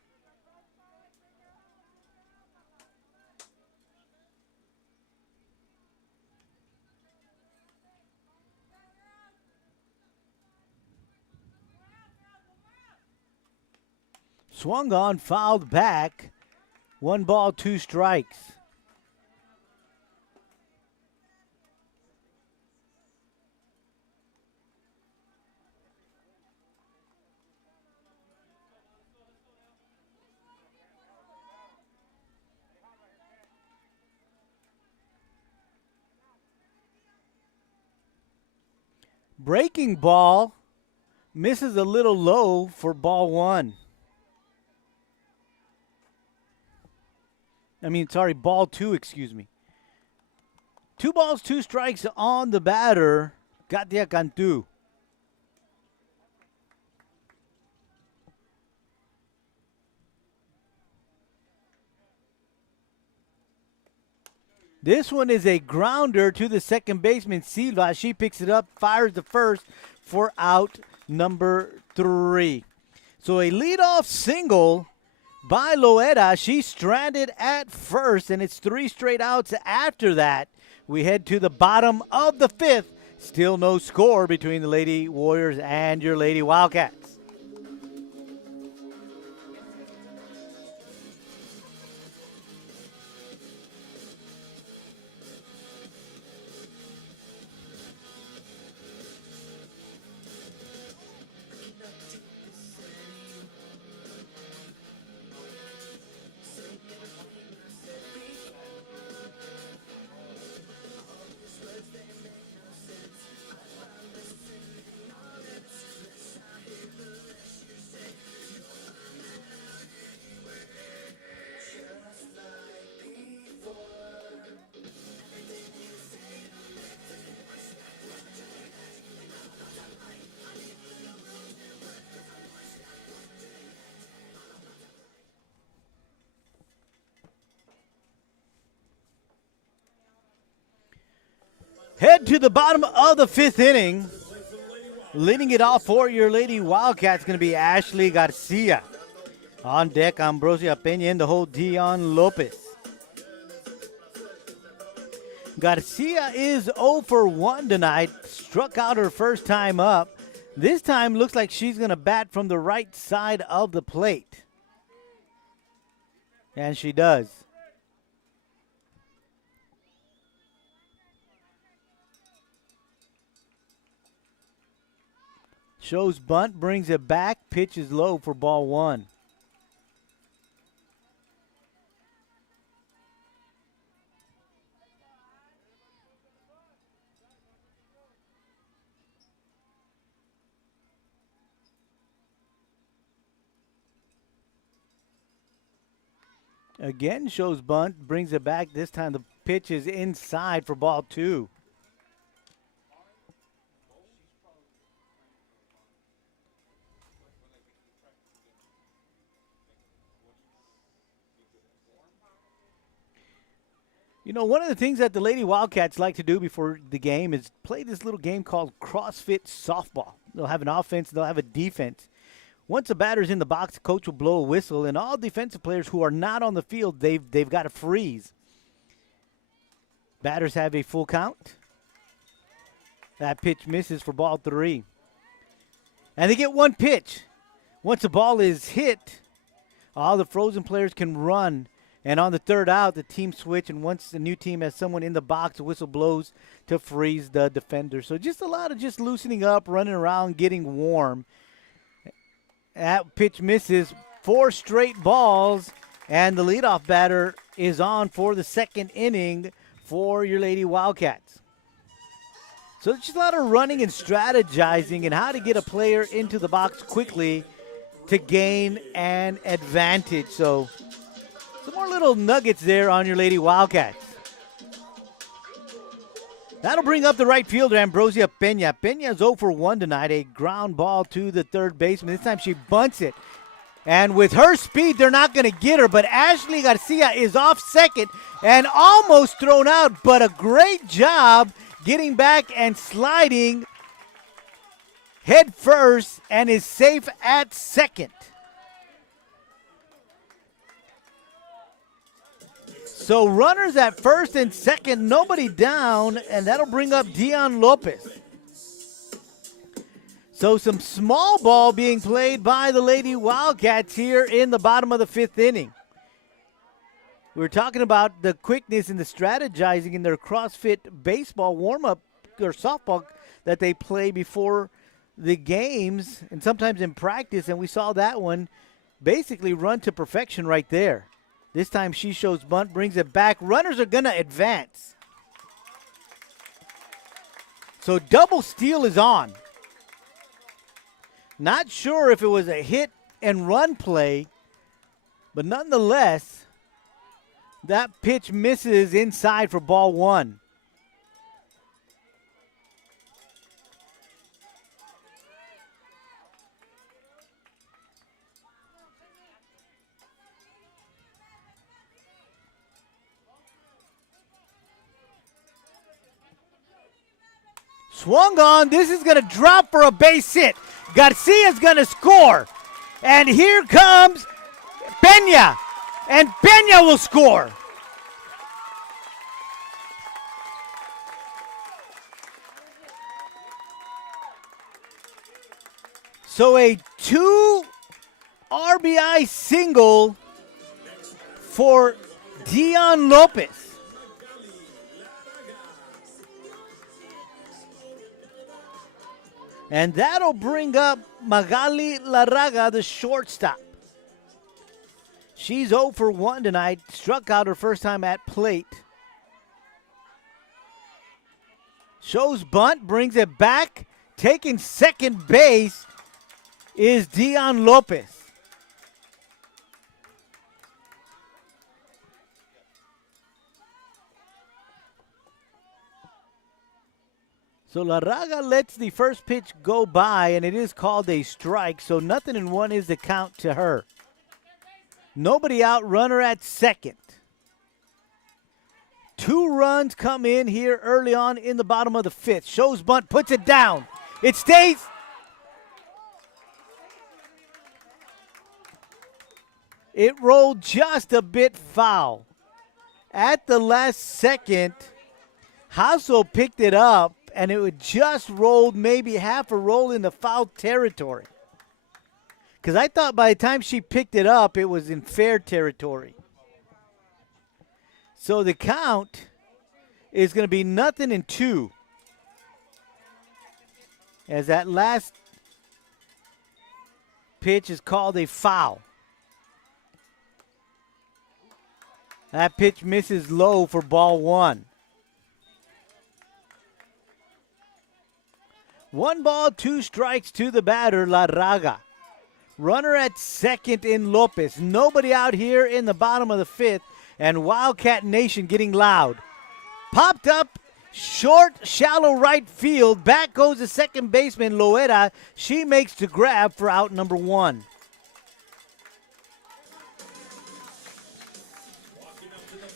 Swung on, fouled back. 1 ball, 2 strikes. Breaking ball misses a little low for ball 1. Ball 2, excuse me. 2 balls, 2 strikes on the batter, Katia Cantu. This one is a grounder to the second baseman, Silva. She picks it up, fires the first for out number 3. So a leadoff single by Loera. She's stranded at first, and it's 3 straight outs after that. We head to the bottom of the 5th. Still no score between the Lady Warriors and your Lady Wildcats. Head to the bottom of the 5th inning. Leading it off for your Lady Wildcats going to be Ashley Garcia. On deck, Ambrosia Peña in the hole, Dion Lopez. Garcia is 0 for 1 tonight. Struck out her first time up. This time looks like she's going to bat from the right side of the plate. And she does. Shows bunt, brings it back. Pitch is low for ball 1. Again, shows bunt, brings it back. This time the pitch is inside for ball 2. You know, one of the things that the Lady Wildcats like to do before the game is play this little game called CrossFit softball. They'll have an offense, they'll have a defense. Once a batter's in the box, the coach will blow a whistle, and all defensive players who are not on the field, they've got to freeze. Batters have a full count. That pitch misses for ball 3. And they get one pitch. Once the ball is hit, all the frozen players can run. And on the 3rd out, the team switch, and once the new team has someone in the box, the whistle blows to freeze the defender. So just a lot of just loosening up, running around, getting warm. That pitch misses. 4 straight balls, and the leadoff batter is on for the 2nd inning for your Lady Wildcats. So it's just a lot of running and strategizing and how to get a player into the box quickly to gain an advantage. So some more little nuggets there on your Lady Wildcats. That'll bring up the right fielder, Ambrosia Peña. Peña is 0 for 1 tonight. A ground ball to the 3rd baseman. This time she bunts it. And with her speed, they're not going to get her. But Ashley Garcia is off second and almost thrown out. But a great job getting back and sliding head first and is safe at second. So runners at first and second, nobody down, and that'll bring up Dion Lopez. So some small ball being played by the Lady Wildcats here in the bottom of the 5th inning. We were talking about the quickness and the strategizing in their CrossFit baseball warm-up or softball that they play before the games and sometimes in practice, and we saw that one basically run to perfection right there. This time she shows bunt, brings it back. Runners are going to advance. So double steal is on. Not sure if it was a hit and run play, but nonetheless, that pitch misses inside for ball 1. Swung on. This is going to drop for a base hit. Garcia's going to score. And here comes Peña. And Peña will score. So a 2 RBI single for Dion Lopez. And that'll bring up Magali Larraga, the shortstop. She's 0 for 1 tonight. Struck out her first time at plate. Shows bunt, brings it back. Taking second base is Dion Lopez. So Larraga lets the first pitch go by, and it is called a strike, so 0-1 is the count to her. Nobody out, runner at second. 2 runs come in here early on in the bottom of the 5th. Shows bunt, puts it down. It stays. It rolled just a bit foul. At the last second, Hasso picked it up, and it would just rolled maybe half a roll in the foul territory. Because I thought by the time she picked it up, it was in fair territory. So the count is going to be 0-2. As that last pitch is called a foul. That pitch misses low for ball 1. 1 ball, 2 strikes to the batter, Larraga. Runner at second in Lopez. Nobody out here in the bottom of the 5th. And Wildcat Nation getting loud. Popped up, short, shallow right field. Back goes the second baseman, Loera. She makes the grab for out number 1.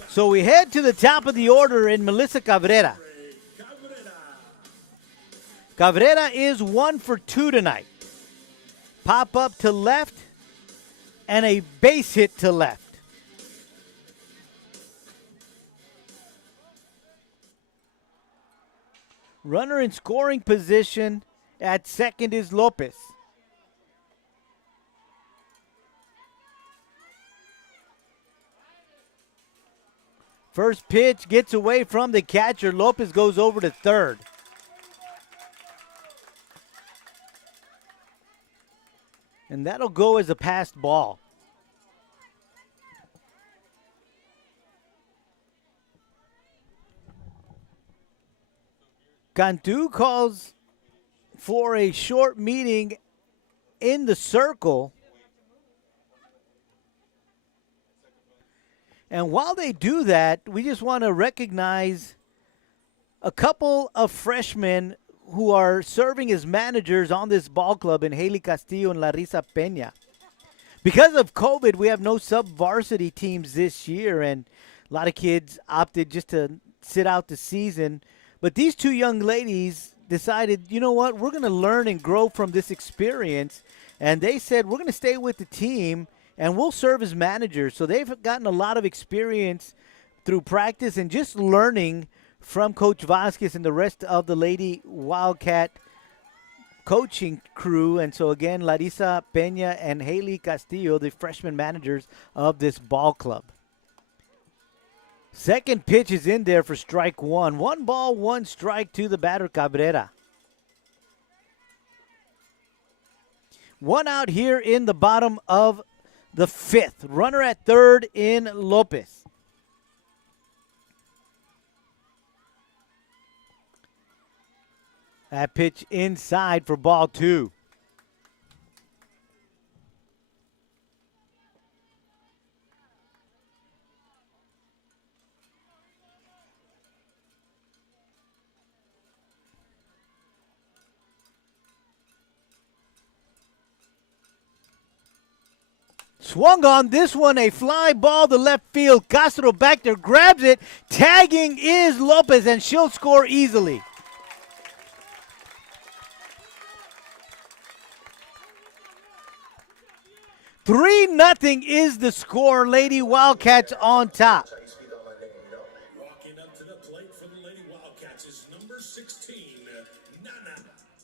So we head to the top of the order in Melissa Cabrera. Cabrera is 1 for 2 tonight. Pop up to left and a base hit to left. Runner in scoring position at second is Lopez. First pitch gets away from the catcher. Lopez goes over to third. And that'll go as a passed ball. Cantu calls for a short meeting in the circle. And while they do that, we just want to recognize a couple of freshmen who are serving as managers on this ball club in Haley Castillo and Larissa Peña. Because of COVID, we have no sub-varsity teams this year, and a lot of kids opted just to sit out the season. But these 2 young ladies decided, you know what, we're going to learn and grow from this experience. And they said, we're going to stay with the team, and we'll serve as managers. So they've gotten a lot of experience through practice and just learning from Coach Vasquez and the rest of the Lady Wildcat coaching crew. And so, again, Larissa Peña and Haley Castillo, the freshman managers of this ball club. Second pitch is in there for strike 1. 1 ball, 1 strike to the batter, Cabrera. 1 out here in the bottom of the 5th. Runner at third in Lopez. That pitch inside for ball 2. Swung on this one, a fly ball to left field. Castro back there, grabs it. Tagging is Lopez, and she'll score easily. Three nothing is the score. Lady Wildcats on top. Walking up to the plate for the Lady Wildcats is number 16, Nana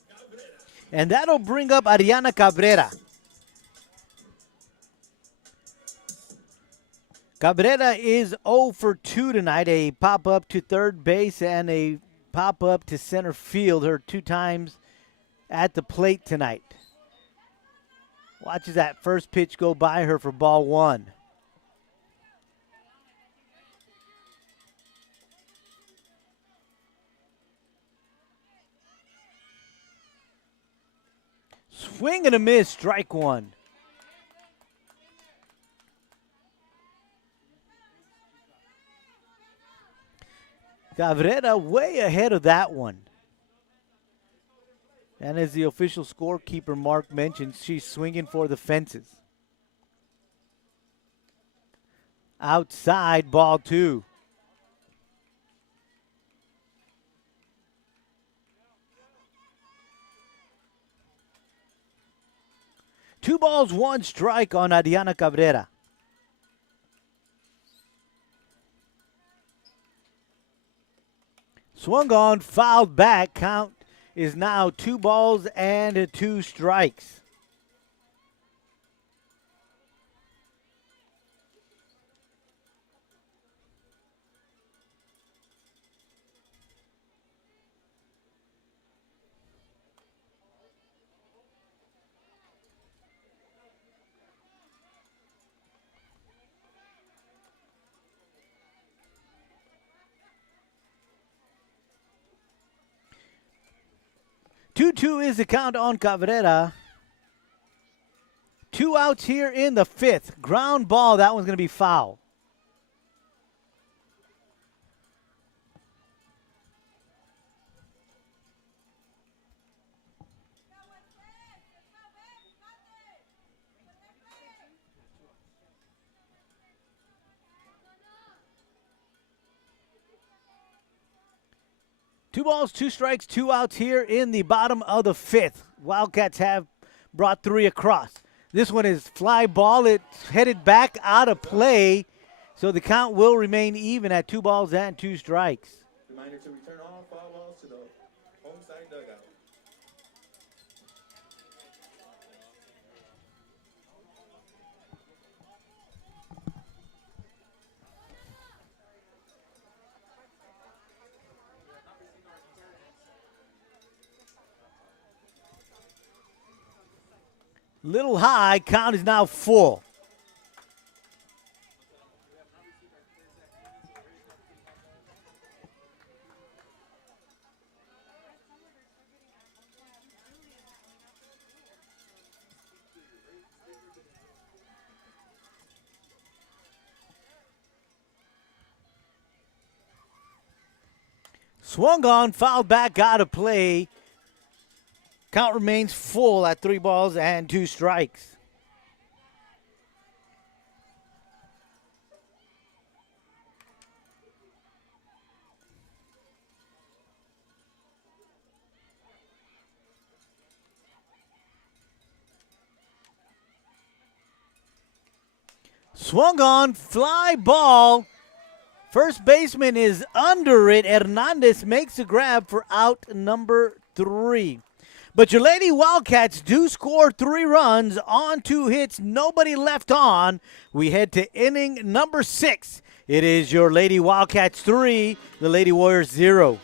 Cabrera. And that'll bring up Ariana Cabrera. Cabrera is 0 for 2 tonight. A pop-up to third base and a pop-up to center field. Her 2 times at the plate tonight. Watches that first pitch go by her for ball 1. Swing and a miss, strike 1. Cabrera way ahead of that one. And as the official scorekeeper, Mark, mentioned, she's swinging for the fences. Outside, ball 2. 2 balls, 1 strike on Adriana Cabrera. Swung on, fouled back. Count is now 2 balls and 2 strikes. Two is the count on Cabrera. 2 outs here in the 5th. Ground ball. That one's going to be foul. Two balls, 2 strikes, 2 outs here in the bottom of the 5th. Wildcats have brought 3 across. This one is fly ball. It's headed back out of play, so the count will remain even at 2 balls and 2 strikes. Reminder to return all foul balls to the home side dugout. Little high. Count is now full. Swung on, fouled back, out of play. Count remains full at 3 balls and 2 strikes. Swung on, fly ball. First baseman is under it. Hernandez makes a grab for out number 3. But your Lady Wildcats do score 3 runs on 2 hits. Nobody left on. We head to inning number 6. It is your Lady Wildcats 3, the Lady Warriors 0.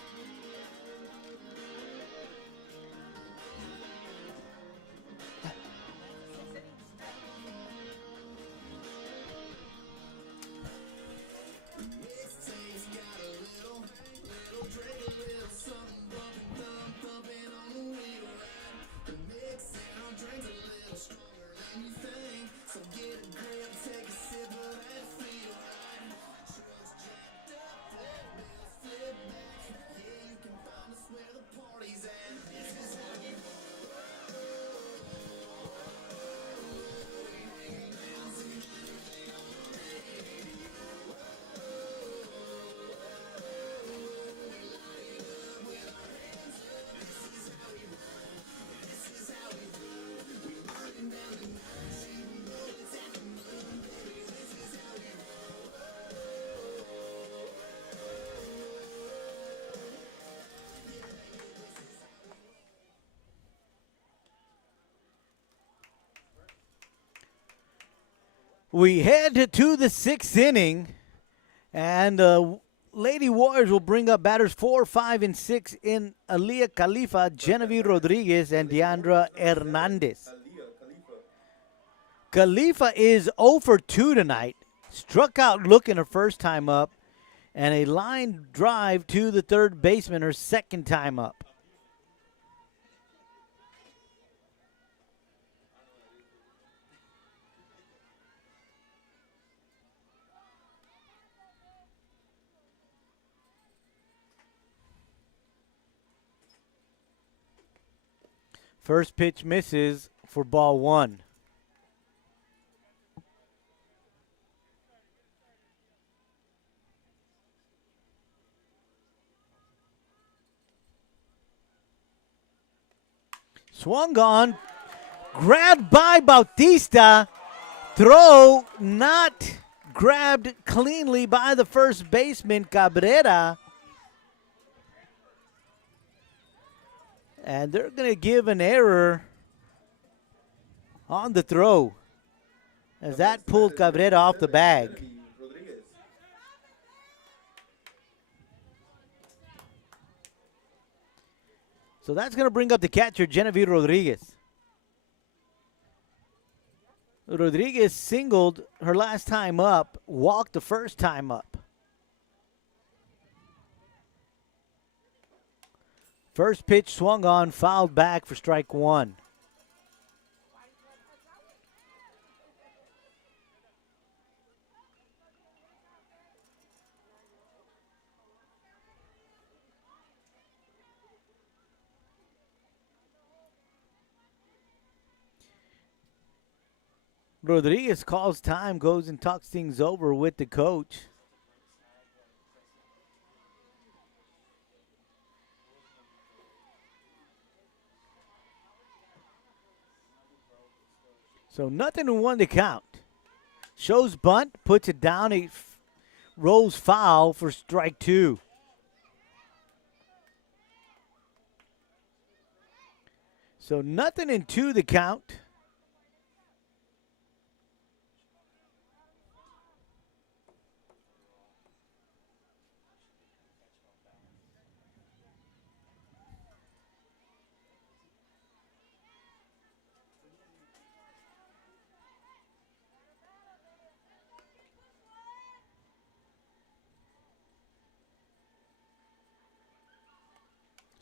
We head to the 6th inning, and Lady Warriors will bring up batters 4, 5, and 6 in Aaliyah Khalifa, Genevieve Rodriguez, and Deandra Hernandez. Khalifa is 0 for 2 tonight. Struck out looking her first time up, and a line drive to the third baseman her second time up. First pitch misses for ball 1. Swung on. Grabbed by Bautista. Throw not grabbed cleanly by the first baseman, Cabrera. And they're going to give an error on the throw, as that pulled Cabrera off the bag. So that's going to bring up the catcher, Genevieve Rodriguez. Rodriguez singled her last time up, walked the first time up. First pitch swung on, fouled back for strike one. Rodriguez calls time, goes and talks things over with the coach. So nothing to one to count. Shows bunt, puts it down, he rolls foul for strike two. So nothing in two the count.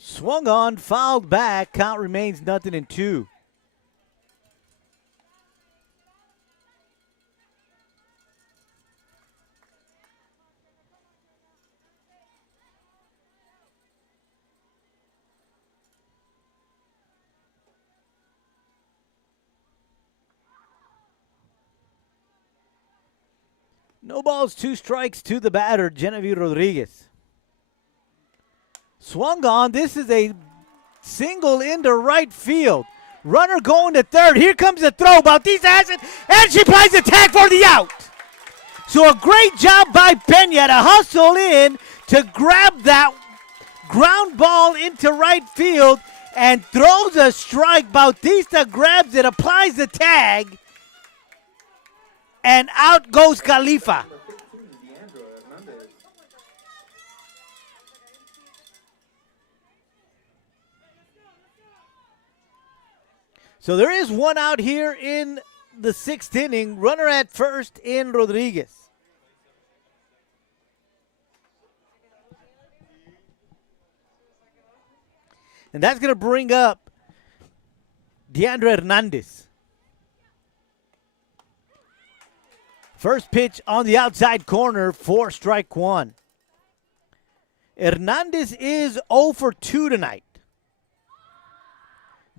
Swung on, fouled back. Count remains nothing in two. No balls, two strikes to the batter, Genevieve Rodriguez. Swung on. This is a single into right field. Runner going to third. Here comes the throw. Bautista has it, and she plays the tag for the out. So a great job by Pena to hustle in to grab that ground ball into right field and throws a strike. Bautista grabs it, applies the tag, and out goes Khalifa. So there is one out here in the sixth inning. Runner at first in Rodriguez. And that's going to bring up Deandra Hernandez. First pitch on the outside corner for strike one. Hernandez is 0 for 2 tonight.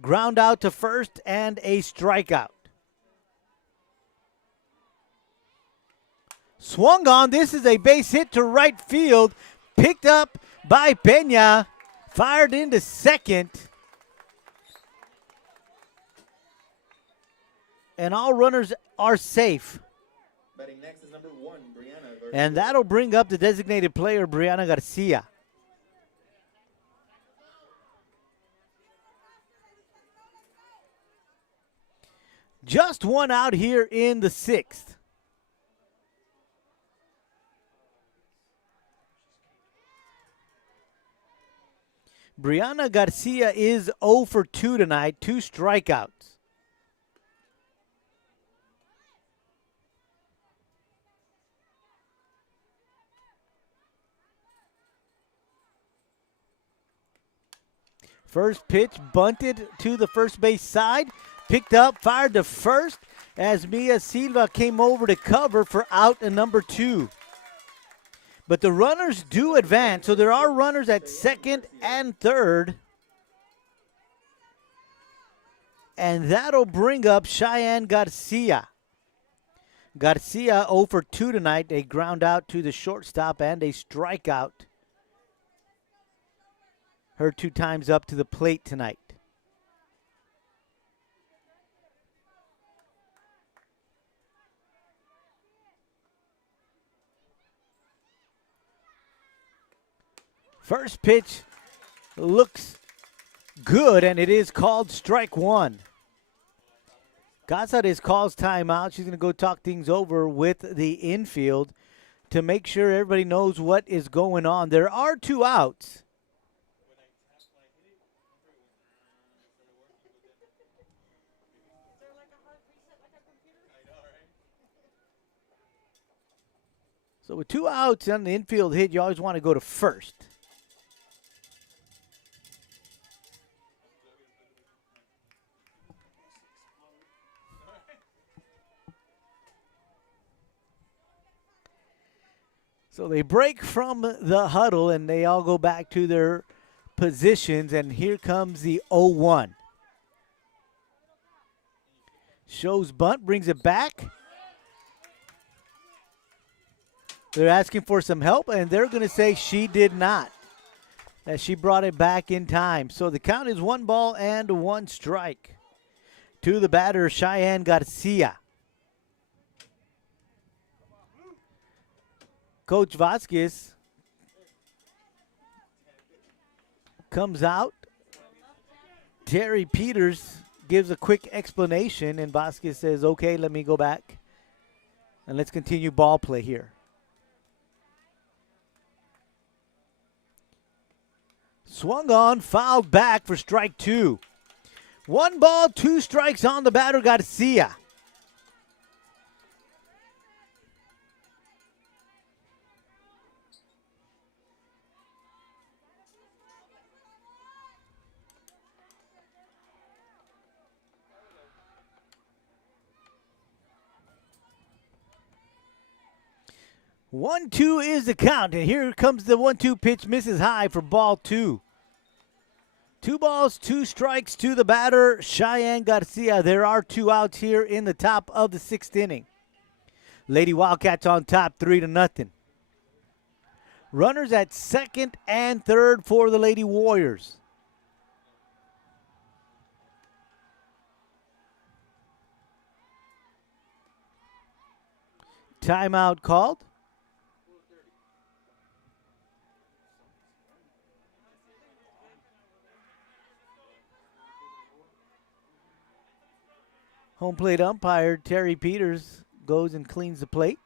Ground out to first and a strikeout. Swung on. This is a base hit to right field. Picked up by Pena. Fired into second. And all runners are safe. Batting next is number 1, Brianna Garcia. And that'll bring up the designated player, Brianna Garcia. Just one out here in the sixth. Brianna Garcia is 0 for 2 tonight, 2 strikeouts. First pitch bunted to the first base side. Picked up, fired to first as Mia Silva came over to cover for out and number 2. But the runners do advance, so there are runners at second and third. And that'll bring up Cheyenne Garcia. Garcia 0 for 2 tonight, a ground out to the shortstop and a strikeout. Her 2 times up to the plate tonight. First pitch looks good, and it is called strike one. Casares calls timeout. She's going to go talk things over with the infield to make sure everybody knows what is going on. There are 2 outs. So with 2 outs on the infield hit, you always want to go to first. So they break from the huddle, and they all go back to their positions, and here comes the 0-1. Shows bunt, brings it back. They're asking for some help, and they're going to say she did not, that she brought it back in time. So the count is 1 ball and 1 strike. To the batter, Cheyenne Garcia. Coach Vasquez comes out. Terry Peters gives a quick explanation, and Vasquez says, okay, let me go back, and let's continue ball play here. Swung on, fouled back for strike 2. 1 ball, 2 strikes on the batter, Garcia. One, 2 is the count, and here comes the 1-2 pitch, misses high for ball 2. 2 balls, 2 strikes to the batter, Cheyenne Garcia. There are 2 outs here in the top of the 6th inning. Lady Wildcats on top, 3-0. Runners at second and third for the Lady Warriors. Timeout called. Home plate umpire Terry Peters goes and cleans the plate.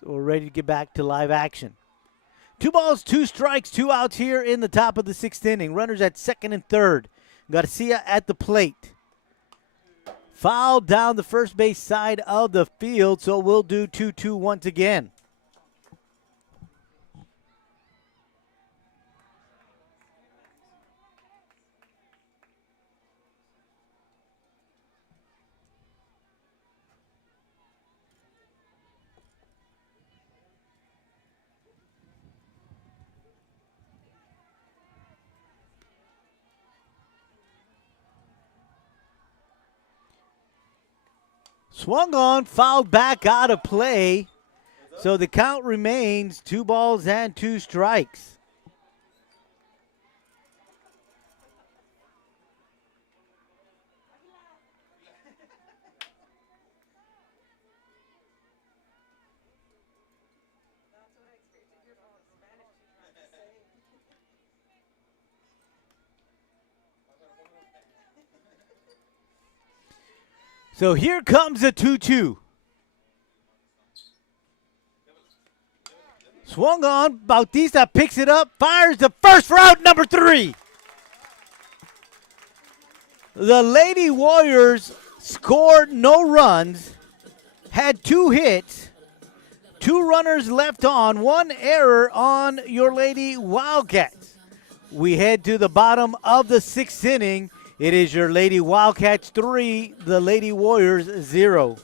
So we're ready to get back to live action. 2 balls, 2 strikes, 2 outs here in the top of the 6th inning. Runners at second and third. Garcia at the plate. Foul down the first base side of the field, so we'll do 2-2 once again. Swung on, fouled back out of play. So the count remains 2 balls and 2 strikes. So here comes a 2-2. Swung on, Bautista picks it up, fires the first for out number 3. The Lady Warriors scored no runs, had 2 hits, 2 runners left on, 1 error on your Lady Wildcats. We head to the bottom of the 6th inning. It is your Lady Wildcats 3, the Lady Warriors 0.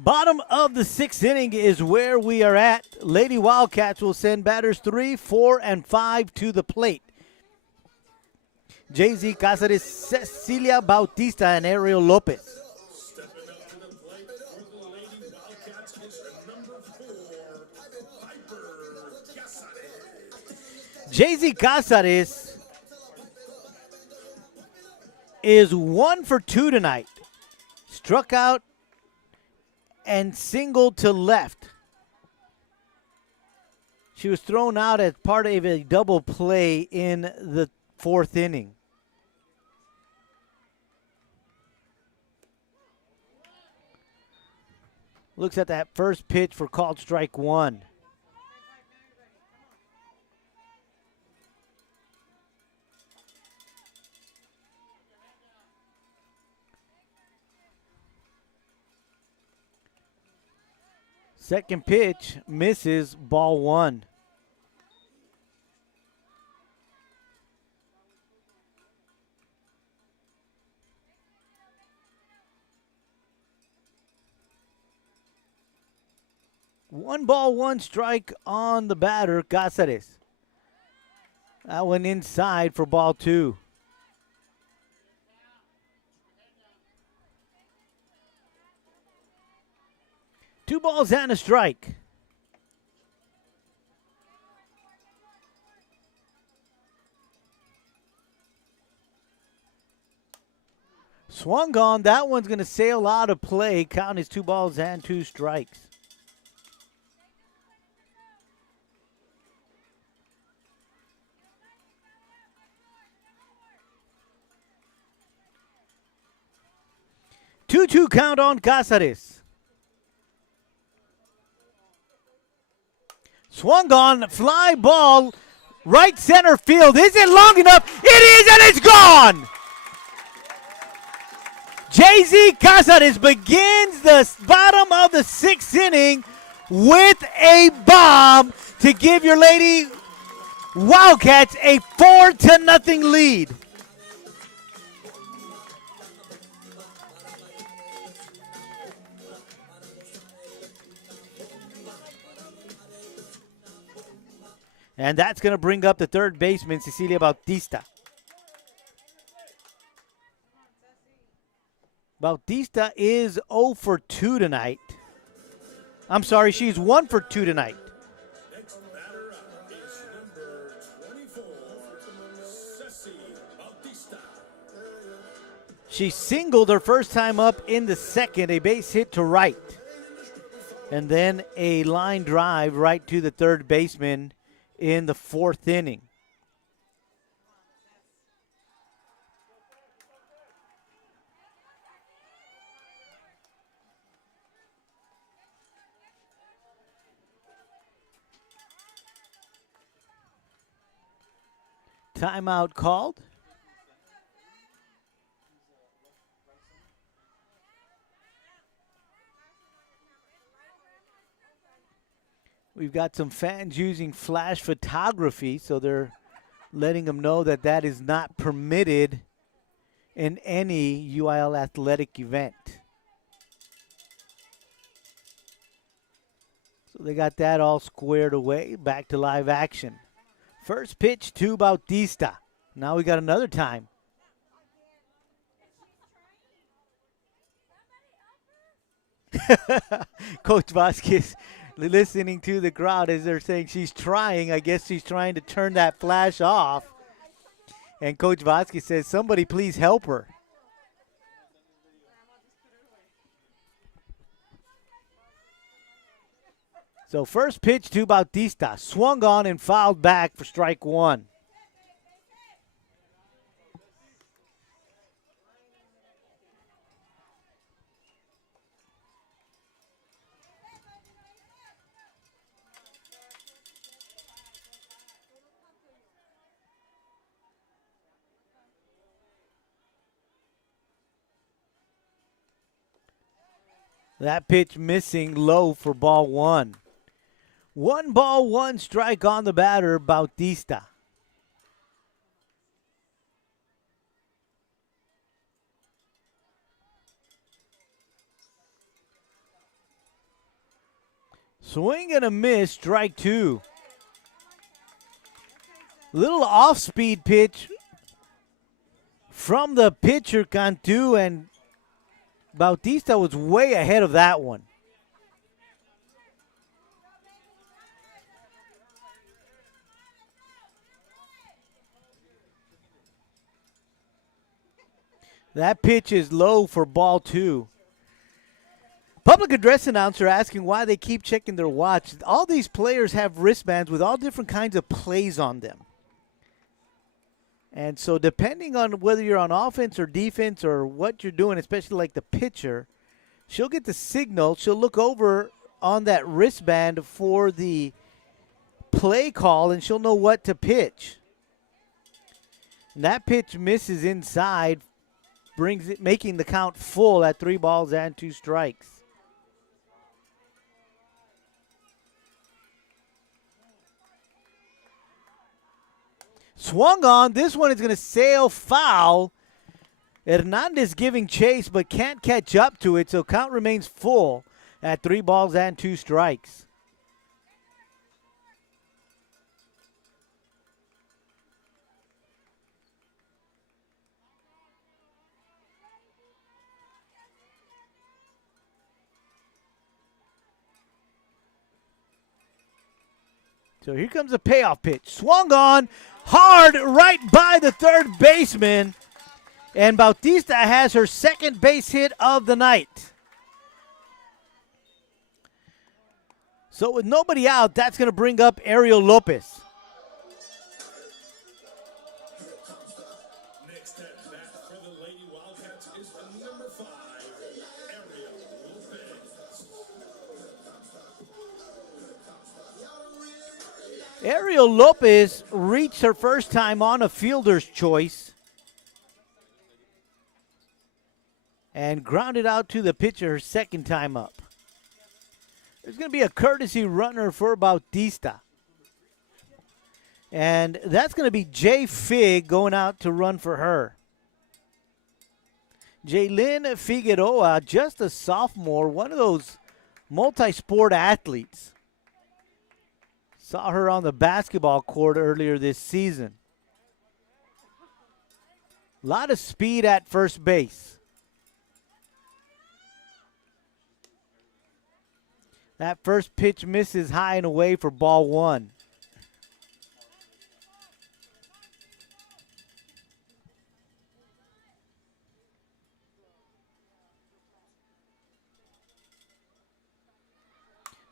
Bottom of the 6th inning is where we are at. Lady Wildcats will send batters 3, 4, and 5 to the plate. Jay-Z Cáceres, Cecilia Bautista, and Ariel Lopez. Stepping up to the plate for the Lady Wildcats is number 4, Piper Cáceres. Jay-Z Cáceres is 1 for 2 tonight. Struck out and singled to left. She was thrown out as part of a double play in the 4th inning. Looks at that first pitch for called strike 1. Second pitch misses, ball 1. One ball, one strike on the batter, Cáceres. That went inside for ball 2. Two balls and a strike. Swung on. That one's going to sail out of play. Count is 2 balls and 2 strikes. Two count on Cáceres. Swung on, fly ball, right center field. Is it long enough? It is, and it's gone! Jay-Z Cáceres begins the bottom of the 6th inning with a bomb to give your Lady Wildcats a 4-0 lead. And that's going to bring up the third baseman, Cecilia Bautista. Bautista is 0 for 2 tonight. I'm sorry, she's 1 for 2 tonight. Next batter up is number 24, Ceci Bautista. She singled her first time up in the 2nd, a base hit to right. And then a line drive right to the third baseman in the 4th inning. Timeout called. We've got some fans using flash photography, so they're letting them know that that is not permitted in any UIL athletic event. So they got that all squared away. Back to live action. First pitch to Bautista. Now we got another time. Coach Vasquez listening to the crowd as they're saying she's trying. I guess she's trying to turn that flash off. And Coach Vasquez says, somebody please help her. So first pitch to Bautista. Swung on and fouled back for strike 1. That pitch missing low for ball 1. 1 ball, 1 strike on the batter, Bautista. Swing and a miss, strike two. Little off-speed pitch from the pitcher, Cantu, and Bautista was way ahead of that one. That pitch is low for ball two. Public address announcer asking why they keep checking their watch. All these players have wristbands with all different kinds of plays on them. And so depending on whether you're on offense or defense or what you're doing, especially like the pitcher, she'll get the signal. She'll look over on that wristband for the play call, and she'll know what to pitch. And that pitch misses inside, brings it, making the count full at 3 balls and 2 strikes. Swung on. This one is going to sail foul. Hernandez giving chase but can't catch up to it, so count remains full at 3 balls and 2 strikes. So here comes a payoff pitch. Swung on hard right by the third baseman. And Bautista has her second base hit of the night. So with nobody out, that's going to bring up Ariel Lopez. Next at bat for the Lady Wildcats is the number 5, Ariel Lopez. Ariel Lopez reached her first time on a fielder's choice and grounded out to the pitcher her second time up. There's going to be a courtesy runner for Bautista. And that's going to be Jay Fig going out to run for her. Jaylin Figueroa, just a sophomore, one of those multi-sport athletes. Saw her on the basketball court earlier this season. A lot of speed at first base. That first pitch misses high and away for ball 1.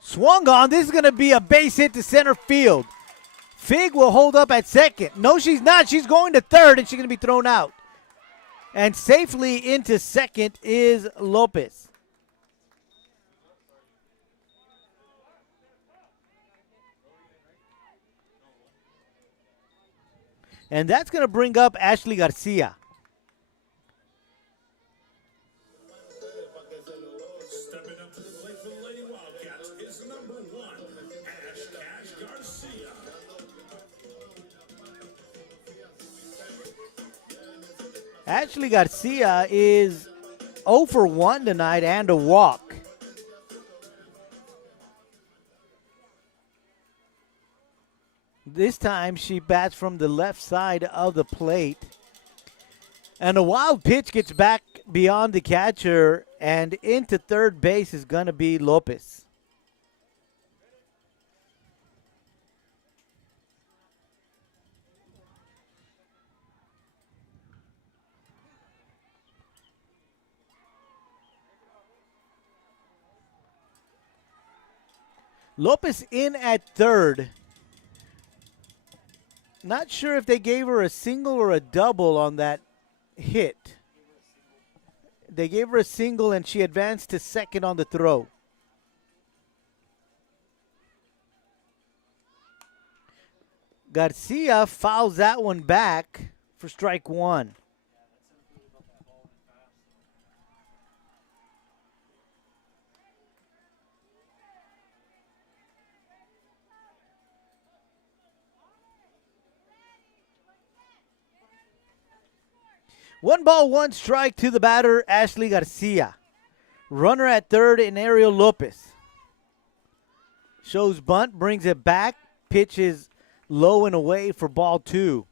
Swung on. This is going to be a base hit to center field. Fig will hold up at second. No, she's not. She's going to third, and she's going to be thrown out. And safely into second is Lopez. And that's going to bring up Ashley Garcia. Stepping up to the plate for the Lady Wildcats is number 1, Cash Garcia. Ashley Garcia is 0 for 1 tonight and a walk. This time she bats from the left side of the plate. And a wild pitch gets back beyond the catcher, and into third base is going to be Lopez. Lopez in at third. Not sure if they gave her a single or a double on that hit. They gave her a single, and she advanced to second on the throw. Garcia fouls that one back for strike 1. One ball, one strike to the batter, Ashley Garcia. Runner at third in Ariel Lopez. Shows bunt, brings it back. Pitch is low and away for ball 2.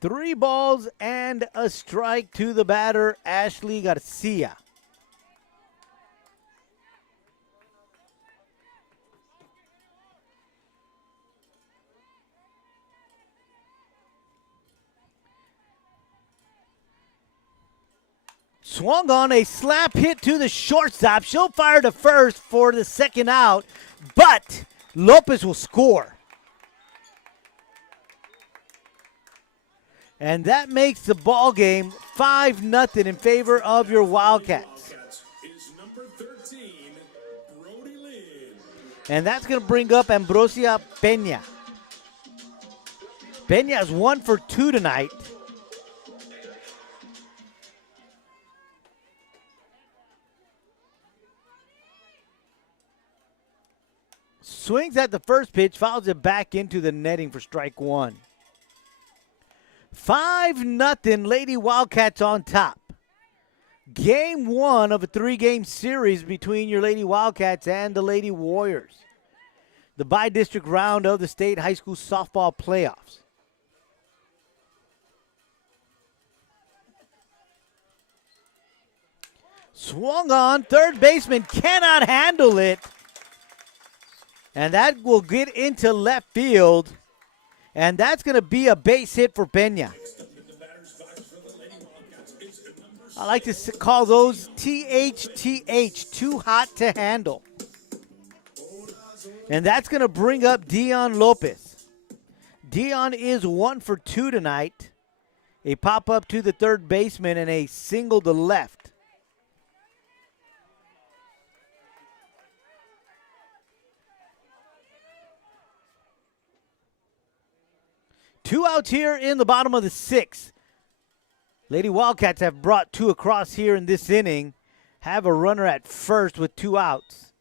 Three balls and a strike to the batter, Ashley Garcia. Swung on a slap hit to the shortstop. She'll fire to first for the second out, but Lopez will score. And that makes the ball game 5-0 in favor of your Wildcats. Is number 13, Brody Lynn. And that's going to bring up Ambrosia Peña. Peña is 1 for 2 tonight. Swings at the first pitch, fouls it back into the netting for strike 1. 5-0, Lady Wildcats on top. Game 1 of a 3-game series between your Lady Wildcats and the Lady Warriors. The bi-district round of the state high school softball playoffs. Swung on, third baseman cannot handle it. And that will get into left field. And that's going to be a base hit for Peña. I like to call those THTH, too hot to handle. And that's going to bring up Dion Lopez. Dion is 1 for 2 tonight. A pop-up to the third baseman and a single to left. Two outs here in the bottom of the 6th. Lady Wildcats have brought 2 across here in this inning. Have a runner at first with 2 outs.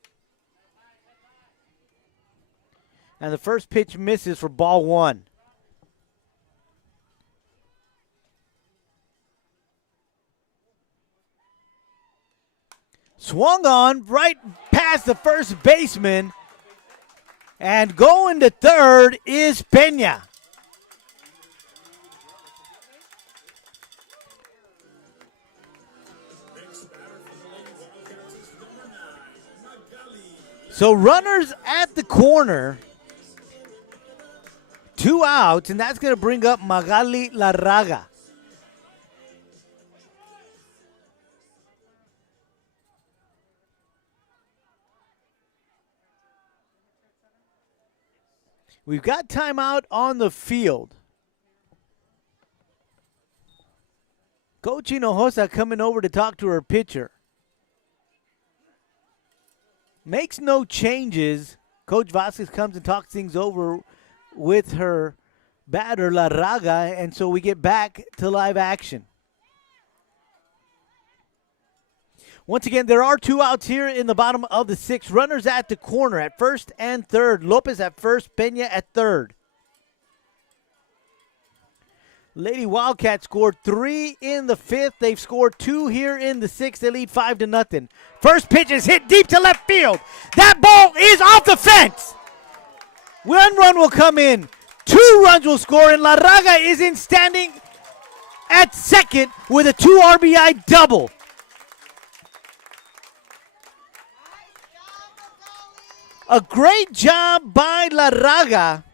And the first pitch misses for ball 1. Swung on right past the first baseman. And going to third is Peña. So runners at the corner, 2 outs, and that's going to bring up Magali Larraga. We've got timeout on the field. Coach Hinojosa coming over to talk to her pitcher. Makes no changes. Coach Vasquez comes and talks things over with her batter, Larraga, and so we get back to live action. Once again, there are 2 outs here in the bottom of the 6th. Runners at the corner at first and third. Lopez at first, Peña at third. Lady Wildcats scored 3 in the 5th. They've scored 2 here in the 6th. They lead 5-0. First pitch is hit deep to left field. That ball is off the fence. 1 run will come in. 2 runs will score, and Larraga is in standing at second with a 2 RBI double. A great job by Larraga,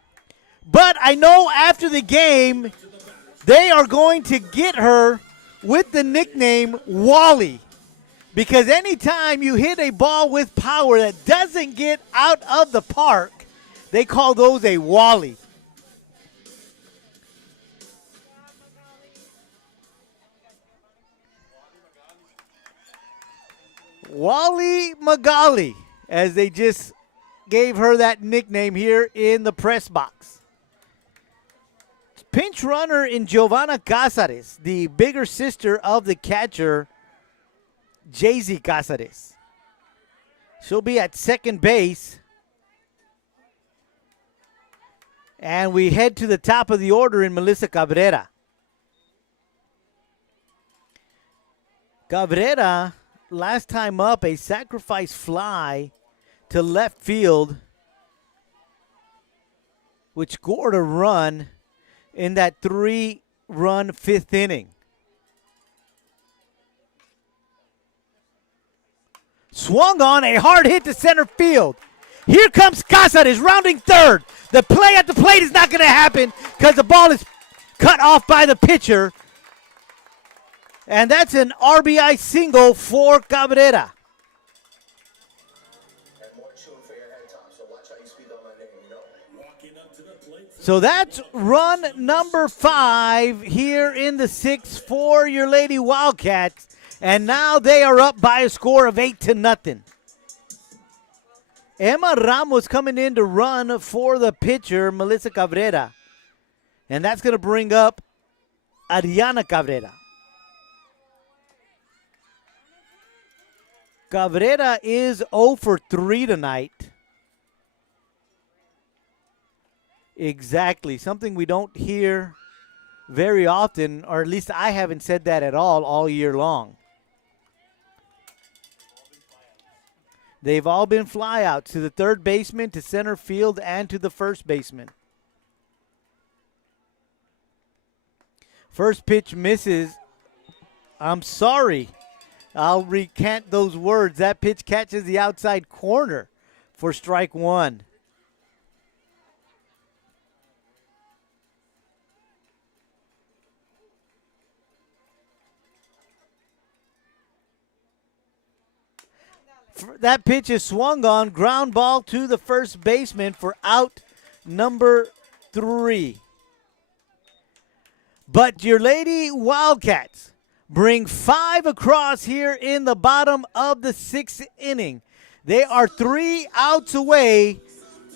but I know after the game, they are going to get her with the nickname Wally, because anytime you hit a ball with power that doesn't get out of the park, they call those a Wally. Wally Magali, as they just gave her that nickname here in the press box. Pinch runner in Giovanna Cázares, the bigger sister of the catcher, Jay-Z Cázares. She'll be at second base. And we head to the top of the order in Melissa Cabrera. Cabrera, last time up, a sacrifice fly to left field, which scored a run in that 3-run fifth inning. Swung on, a hard hit to center field. Here comes Cáceres rounding third. The play at the plate is not going to happen because the ball is cut off by the pitcher. And that's an RBI single for Cabrera. So that's run number 5 here in the 6th for your Lady Wildcats. And now they are up by a score of 8-0. Emma Ramos coming in to run for the pitcher, Melissa Cabrera. And that's going to bring up Ariana Cabrera. Cabrera is 0 for 3 tonight. Exactly. Something we don't hear very often, or at least I haven't said that at all year long. They've all been flyouts to the third baseman, to center field, and to the first baseman. First pitch misses. I'm sorry. I'll recant those words. That pitch catches the outside corner for strike 1. That pitch is swung on, ground ball to the first baseman for out number 3. But your Lady Wildcats bring 5 across here in the bottom of the 6th inning. They are 3 outs away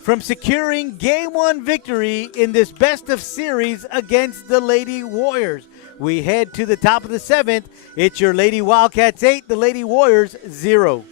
from securing Game 1 victory in this best of series against the Lady Warriors. We head to the top of the 7th. It's your Lady Wildcats 8, the Lady Warriors 0.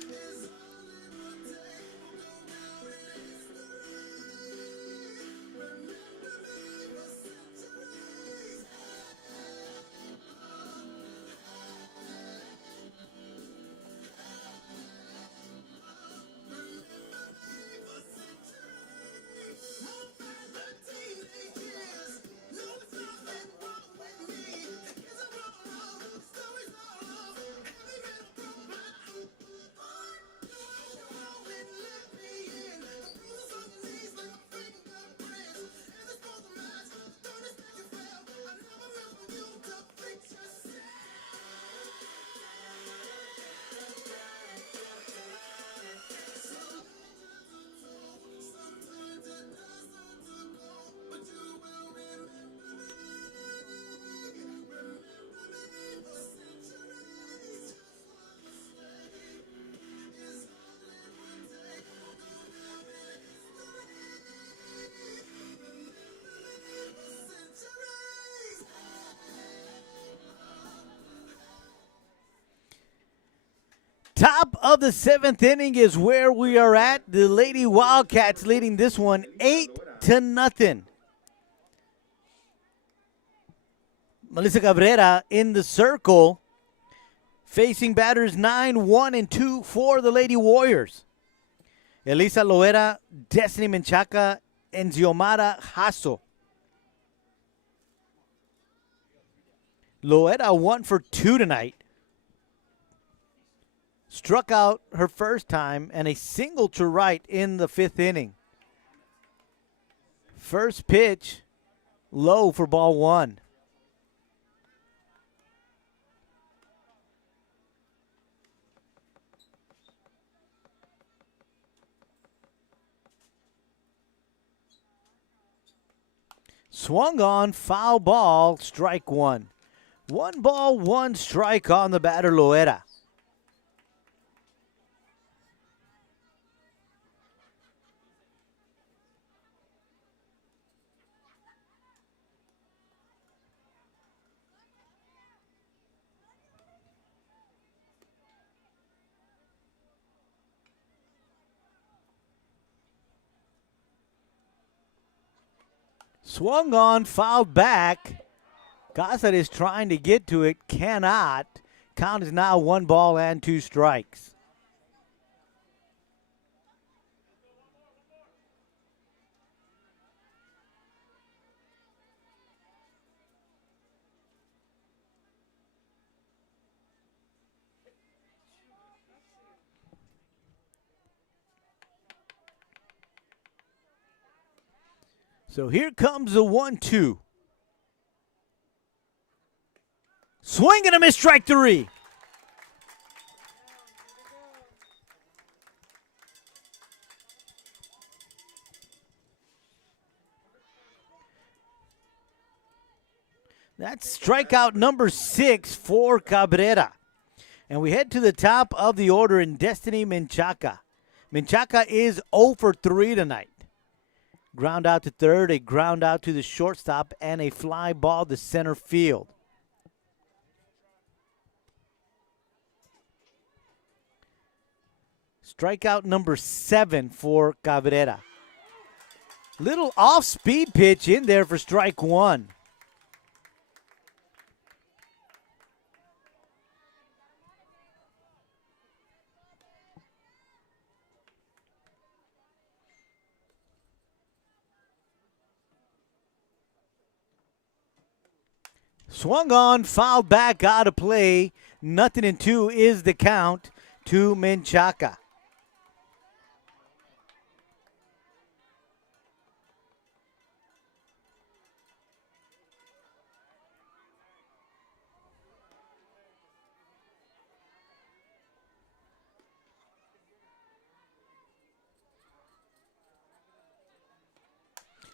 Top of the 7th inning is where we are at. The Lady Wildcats leading this one 8-0. Melissa Cabrera in the circle, facing batters 9, 1, and 2 for the Lady Warriors. Elisa Loera, Destiny Menchaca, and Xiomara Hasso. Loera 1 for 2 tonight. Struck out her first time and a single to right in the 5th inning. First pitch, low for ball 1. Swung on, foul ball, strike 1. 1 ball, 1 strike on the batter, Loera. Swung on, fouled back. Gossett is trying to get to it, cannot. Count is now 1 ball and 2 strikes. So here comes the 1-2. Swing and a miss, strike 3. That's strikeout number 6 for Cabrera. And we head to the top of the order in Destiny Menchaca. Menchaca is 0 for 3 tonight. Ground out to third, a ground out to the shortstop, and a fly ball to center field. Strikeout number 7 for Cabrera. Little off-speed pitch in there for strike 1. Swung on, fouled back, out of play. 0-2 is the count to Menchaca.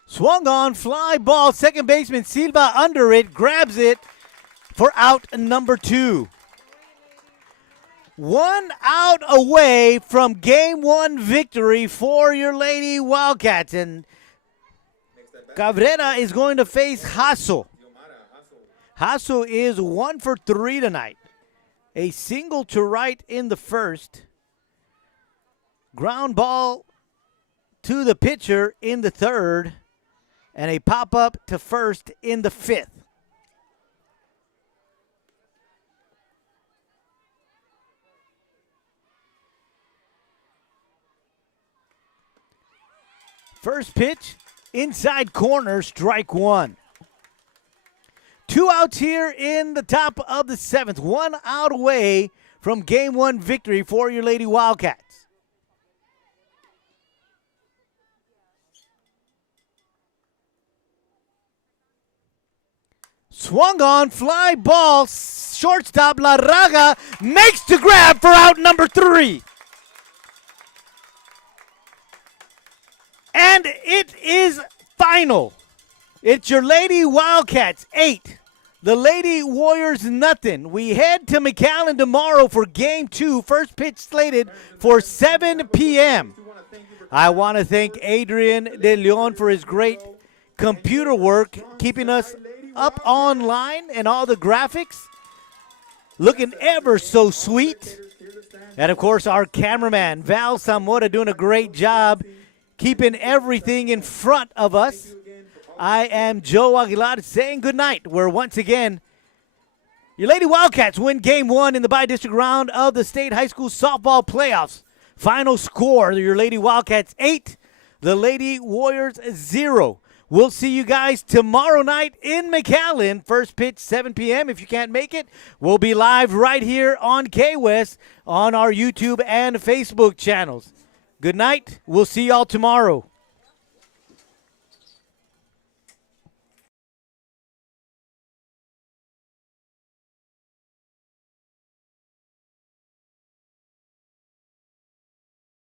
Swung on, fly ball, second baseman Silva under it, grabs it for out number 2. 1 out away from game 1 victory for your Lady Wildcats. And Cabrera is going to face Hasso. Hasso is 1 for 3 tonight. A single to right in the first. Ground ball to the pitcher in the third. And a pop-up to first in the 5th. First pitch, inside corner, strike 1. 2 outs here in the top of the 7th. 1 out away from game 1 victory for your Lady Wildcats. Swung on, fly ball, shortstop Larraga makes the grab for out number 3. And it is final. It's your Lady Wildcats 8, the Lady Warriors nothing. We head to McAllen tomorrow for game 2, first pitch slated for 7 p.m. I want to thank Adrian De Leon for his great computer work, keeping us up online and all the graphics looking ever so sweet. And of course our cameraman Val Zamora doing a great job keeping everything in front of us. I am Joe Aguilar saying good night, where once again your Lady Wildcats win game 1 in the bi-district round of the state high school softball playoffs. Final score, your Lady Wildcats 8, the Lady Warriors 0. We'll see you guys tomorrow night in McAllen. First pitch, 7 p.m. If you can't make it, we'll be live right here on K-West on our YouTube and Facebook channels. Good night. We'll see y'all tomorrow.